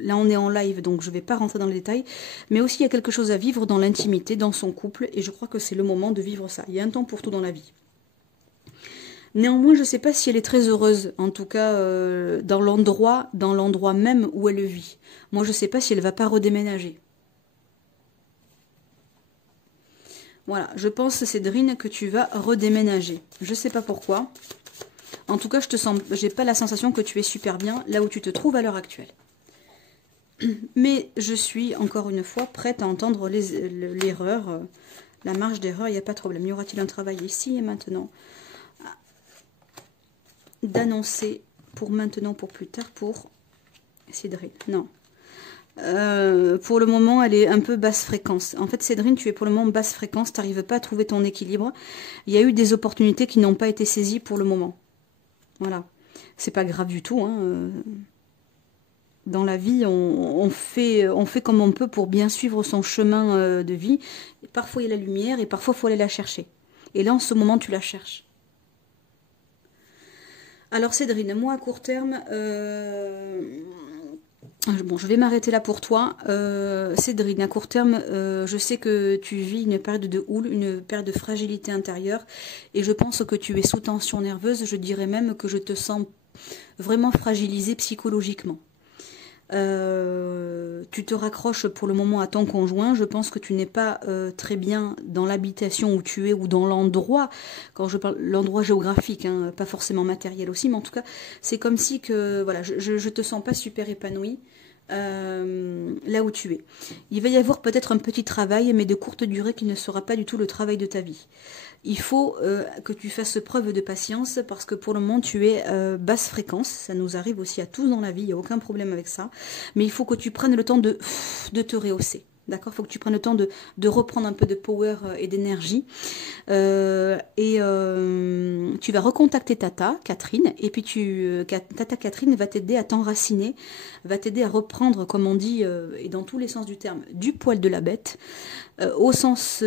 là on est en live donc je vais pas rentrer dans les détails, mais aussi il y a quelque chose à vivre dans l'intimité, dans son couple, et je crois que c'est le moment de vivre ça. Il y a un temps pour tout dans la vie. Néanmoins, je ne sais pas si elle est très heureuse, en tout cas dans l'endroit même où elle vit. Moi, je ne sais pas si elle va pas redéménager. Voilà, je pense, Cédrine, que tu vas redéménager. Je ne sais pas pourquoi. En tout cas, j'ai pas la sensation que tu es super bien là où tu te trouves à l'heure actuelle. Mais je suis, encore une fois, prête à entendre l'erreur, la marge d'erreur, il n'y a pas de problème. Y aura-t-il un travail ici et maintenant d'annoncer pour maintenant, pour plus tard, pour Cédrine? Non. Pour le moment, elle est un peu basse fréquence. En fait, Cédrine, tu es pour le moment basse fréquence, tu n'arrives pas à trouver ton équilibre. Il y a eu des opportunités qui n'ont pas été saisies pour le moment. Voilà. C'est pas grave du tout, hein. Dans la vie, on fait comme on peut pour bien suivre son chemin de vie. Et parfois, il y a la lumière et parfois, il faut aller la chercher. Et là, en ce moment, tu la cherches. Alors, Cédrine, moi, à court terme... Bon, je vais m'arrêter là pour toi. Cédrine, à court terme, je sais que tu vis une période de houle, une période de fragilité intérieure. Et je pense que tu es sous tension nerveuse. Je dirais même que je te sens vraiment fragilisée psychologiquement. Tu te raccroches pour le moment à ton conjoint. Je pense que tu n'es pas très bien dans l'habitation où tu es ou dans l'endroit. Quand je parle l'endroit géographique, hein, pas forcément matériel aussi, mais en tout cas, c'est comme si que voilà, je te sens pas super épanouie là où tu es. Il va y avoir peut-être un petit travail, mais de courte durée qui ne sera pas du tout le travail de ta vie. Il faut que tu fasses preuve de patience parce que pour le moment tu es basse fréquence, ça nous arrive aussi à tous dans la vie, il n'y a aucun problème avec ça, mais il faut que tu prennes le temps de te rehausser. D'accord, il faut que tu prennes le temps de reprendre un peu de power et d'énergie. Tu vas recontacter Tata Catherine, et puis Tata Catherine va t'aider à t'enraciner, va t'aider à reprendre, comme on dit, et dans tous les sens du terme, du poil de la bête, au sens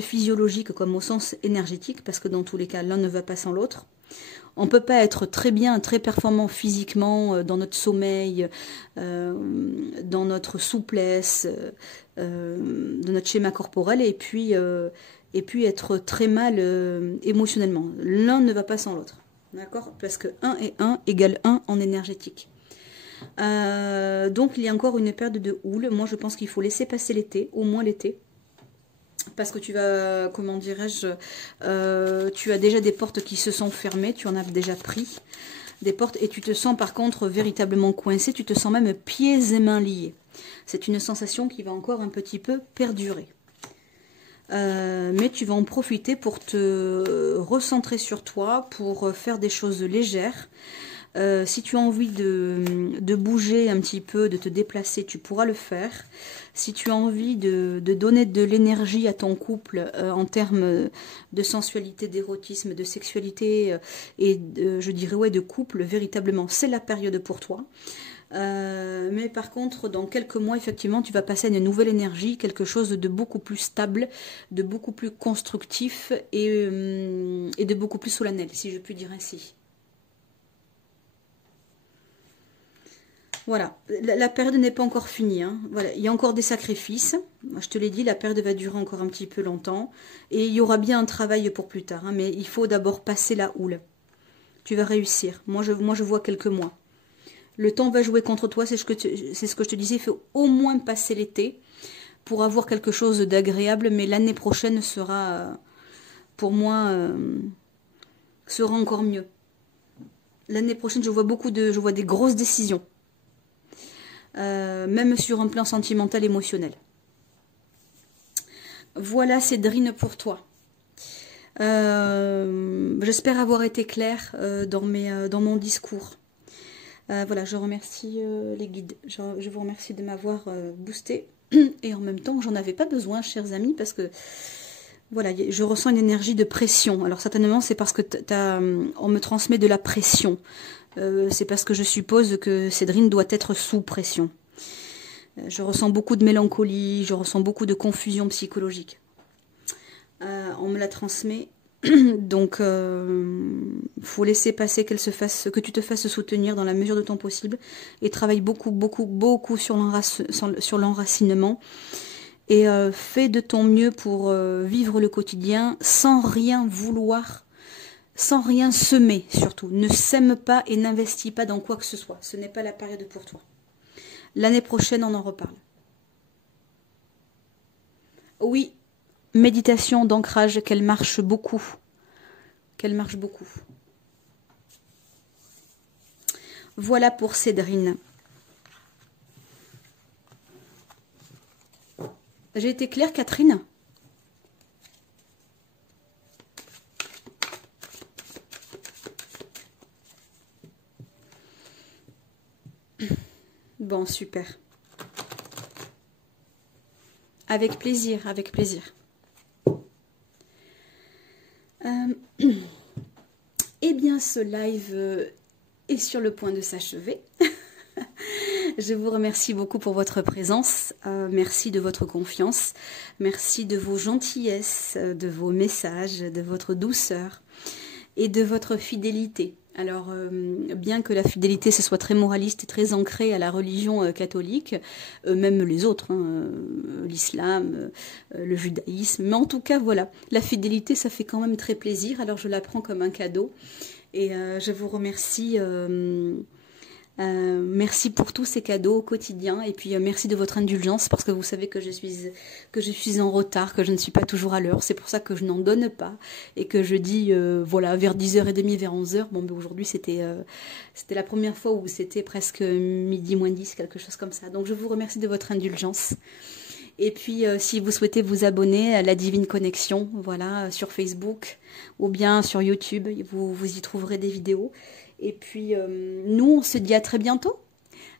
physiologique comme au sens énergétique, parce que dans tous les cas, l'un ne va pas sans l'autre. On ne peut pas être très bien, très performant physiquement, dans notre sommeil, dans notre souplesse, dans notre schéma corporel, et puis être très mal émotionnellement. L'un ne va pas sans l'autre. D'accord? Parce que 1 et 1 égale 1 en énergétique. Donc il y a encore une période de houle. Moi je pense qu'il faut laisser passer l'été, au moins l'été. Parce que tu vas, comment dirais-je, tu as déjà des portes qui se sont fermées, tu en as déjà pris des portes et tu te sens par contre véritablement coincé, tu te sens même pieds et mains liés. C'est une sensation qui va encore un petit peu perdurer. Mais tu vas en profiter pour te recentrer sur toi, pour faire des choses légères. Si tu as envie de bouger un petit peu, de te déplacer, tu pourras le faire. Si tu as envie de donner de l'énergie à ton couple en termes de sensualité, d'érotisme, de sexualité et je dirais ouais de couple, véritablement, c'est la période pour toi. Mais par contre, dans quelques mois, effectivement, tu vas passer à une nouvelle énergie, quelque chose de beaucoup plus stable, de beaucoup plus constructif et de beaucoup plus solennel, si je puis dire ainsi. Voilà, la période n'est pas encore finie. Hein. Voilà, il y a encore des sacrifices. Je te l'ai dit, la période va durer encore un petit peu longtemps. Et il y aura bien un travail pour plus tard. Hein, mais il faut d'abord passer la houle. Tu vas réussir. Moi, je vois quelques mois. Le temps va jouer contre toi, c'est ce que je te disais. Il faut au moins passer l'été pour avoir quelque chose d'agréable. Mais l'année prochaine sera, pour moi, sera encore mieux. L'année prochaine, je vois des grosses décisions. Même sur un plan sentimental, émotionnel. Voilà Cédrine pour toi. J'espère avoir été claire dans mon discours. Voilà, je remercie les guides. Je vous remercie de m'avoir boosté. Et en même temps, j'en avais pas besoin, chers amis, parce que voilà, je ressens une énergie de pression. Alors certainement, c'est parce que on me transmet de la pression. C'est parce que je suppose que Cédrine doit être sous pression. Je ressens beaucoup de mélancolie, je ressens beaucoup de confusion psychologique. On me la transmet, donc faut laisser passer que tu te fasses soutenir dans la mesure de ton possible et travaille beaucoup sur l'enracinement et fais de ton mieux pour vivre le quotidien sans rien vouloir sans rien semer surtout. Ne sème pas et n'investis pas dans quoi que ce soit. Ce n'est pas la période pour toi. L'année prochaine, on en reparle. Oui, méditation d'ancrage, qu'elle marche beaucoup. Qu'elle marche beaucoup. Voilà pour Cédrine. J'ai été claire, Catherine? Bon, super. Avec plaisir, avec plaisir. Eh bien, ce live est sur le point de s'achever. Je vous remercie beaucoup pour votre présence. Merci de votre confiance. Merci de vos gentillesses, de vos messages, de votre douceur et de votre fidélité. Alors, bien que la fidélité ce soit très moraliste et très ancrée à la religion catholique, même les autres, hein, l'islam, le judaïsme, mais en tout cas, voilà, la fidélité, ça fait quand même très plaisir, alors je la prends comme un cadeau. Et je vous remercie, merci pour tous ces cadeaux au quotidien, et puis merci de votre indulgence, parce que vous savez que je suis en retard, que je ne suis pas toujours à l'heure, c'est pour ça que je n'en donne pas, et que je dis, voilà, vers 10h30, vers 11h, bon, ben aujourd'hui c'était la première fois où c'était presque midi moins 10, quelque chose comme ça, donc je vous remercie de votre indulgence. Et puis, si vous souhaitez vous abonner à la Divine Connexion, voilà, sur Facebook ou bien sur YouTube, vous y trouverez des vidéos. Et puis, nous, on se dit à très bientôt.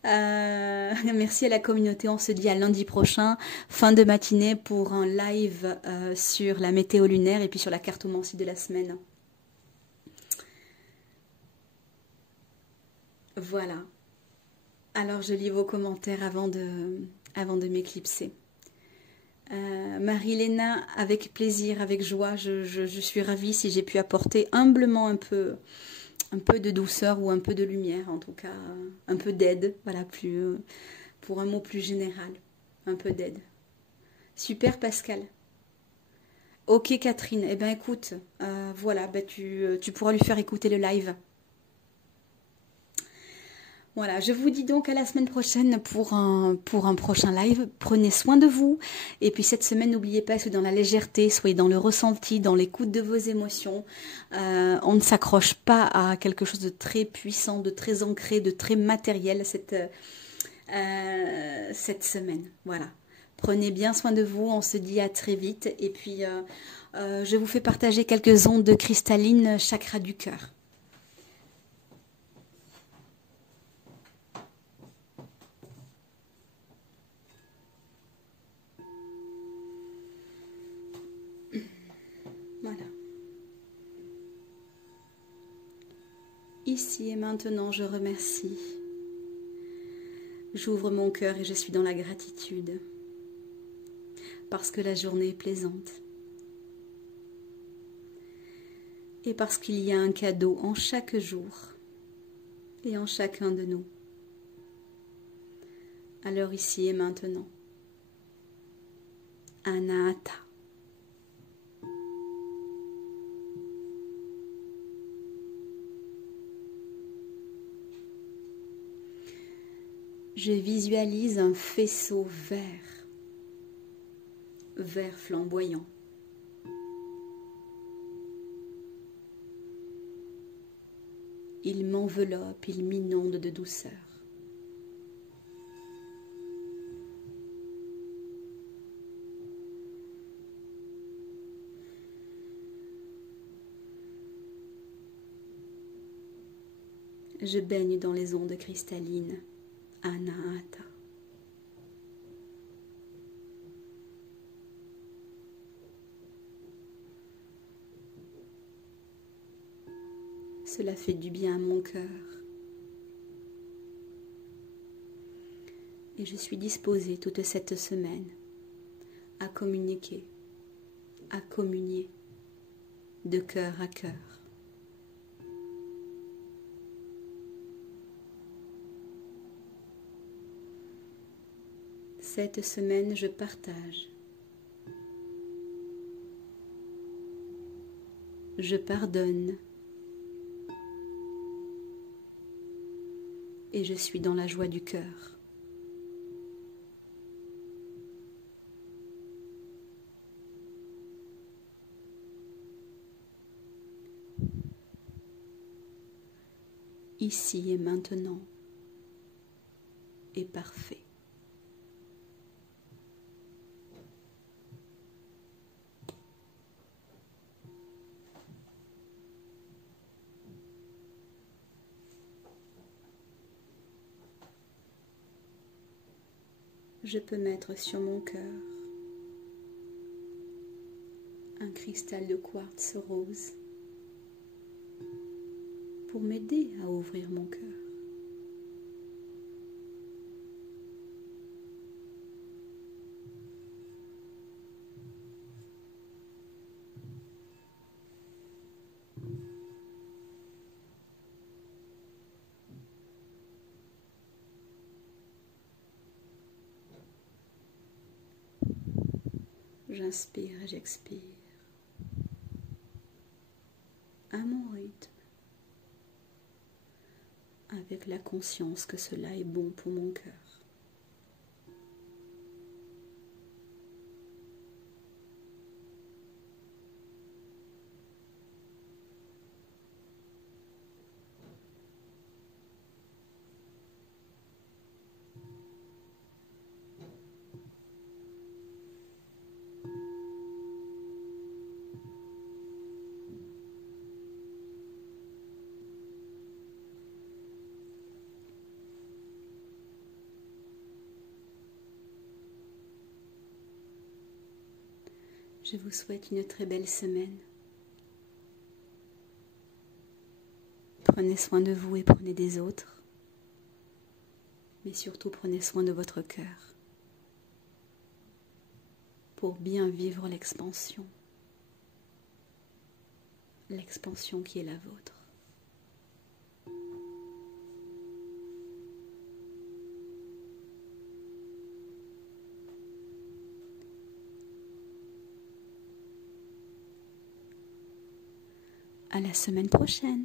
Merci à la communauté, on se dit à lundi prochain, fin de matinée, pour un live sur la météo lunaire et puis sur la cartomancie de la semaine. Voilà. Alors, je lis vos commentaires avant de m'éclipser. Marie-Léna, avec plaisir, avec joie, je suis ravie si j'ai pu apporter humblement un peu de douceur ou un peu de lumière, en tout cas un peu d'aide, voilà, pour un mot plus général, un peu d'aide. Super Pascal. Ok Catherine, eh bien écoute, voilà, ben, tu pourras lui faire écouter le live. Voilà, je vous dis donc à la semaine prochaine pour un prochain live. Prenez soin de vous. Et puis cette semaine, n'oubliez pas, soyez dans la légèreté, soyez dans le ressenti, dans l'écoute de vos émotions. On ne s'accroche pas à quelque chose de très puissant, de très ancré, de très matériel cette semaine. Voilà. Prenez bien soin de vous. On se dit à très vite. Et puis, je vous fais partager quelques ondes de cristalline chakra du cœur. Voilà. Ici et maintenant, je remercie. J'ouvre mon cœur et je suis dans la gratitude. Parce que la journée est plaisante. Et parce qu'il y a un cadeau en chaque jour et en chacun de nous. Alors ici et maintenant. Anahata. Je visualise un faisceau vert flamboyant. Il m'enveloppe, il m'inonde de douceur. Je baigne dans les ondes cristallines. Anahata. Cela fait du bien à mon cœur. Et je suis disposée toute cette semaine à communiquer, à communier de cœur à cœur. Cette semaine, je partage. Je pardonne et je suis dans la joie du cœur. Ici et maintenant est parfait. Je peux mettre sur mon cœur un cristal de quartz rose pour m'aider à ouvrir mon cœur. J'inspire et j'expire à mon rythme, avec la conscience que cela est bon pour mon cœur. Je vous souhaite une très belle semaine. Prenez soin de vous et prenez des autres. Mais surtout prenez soin de votre cœur pour bien vivre l'expansion qui est la vôtre. À la semaine prochaine.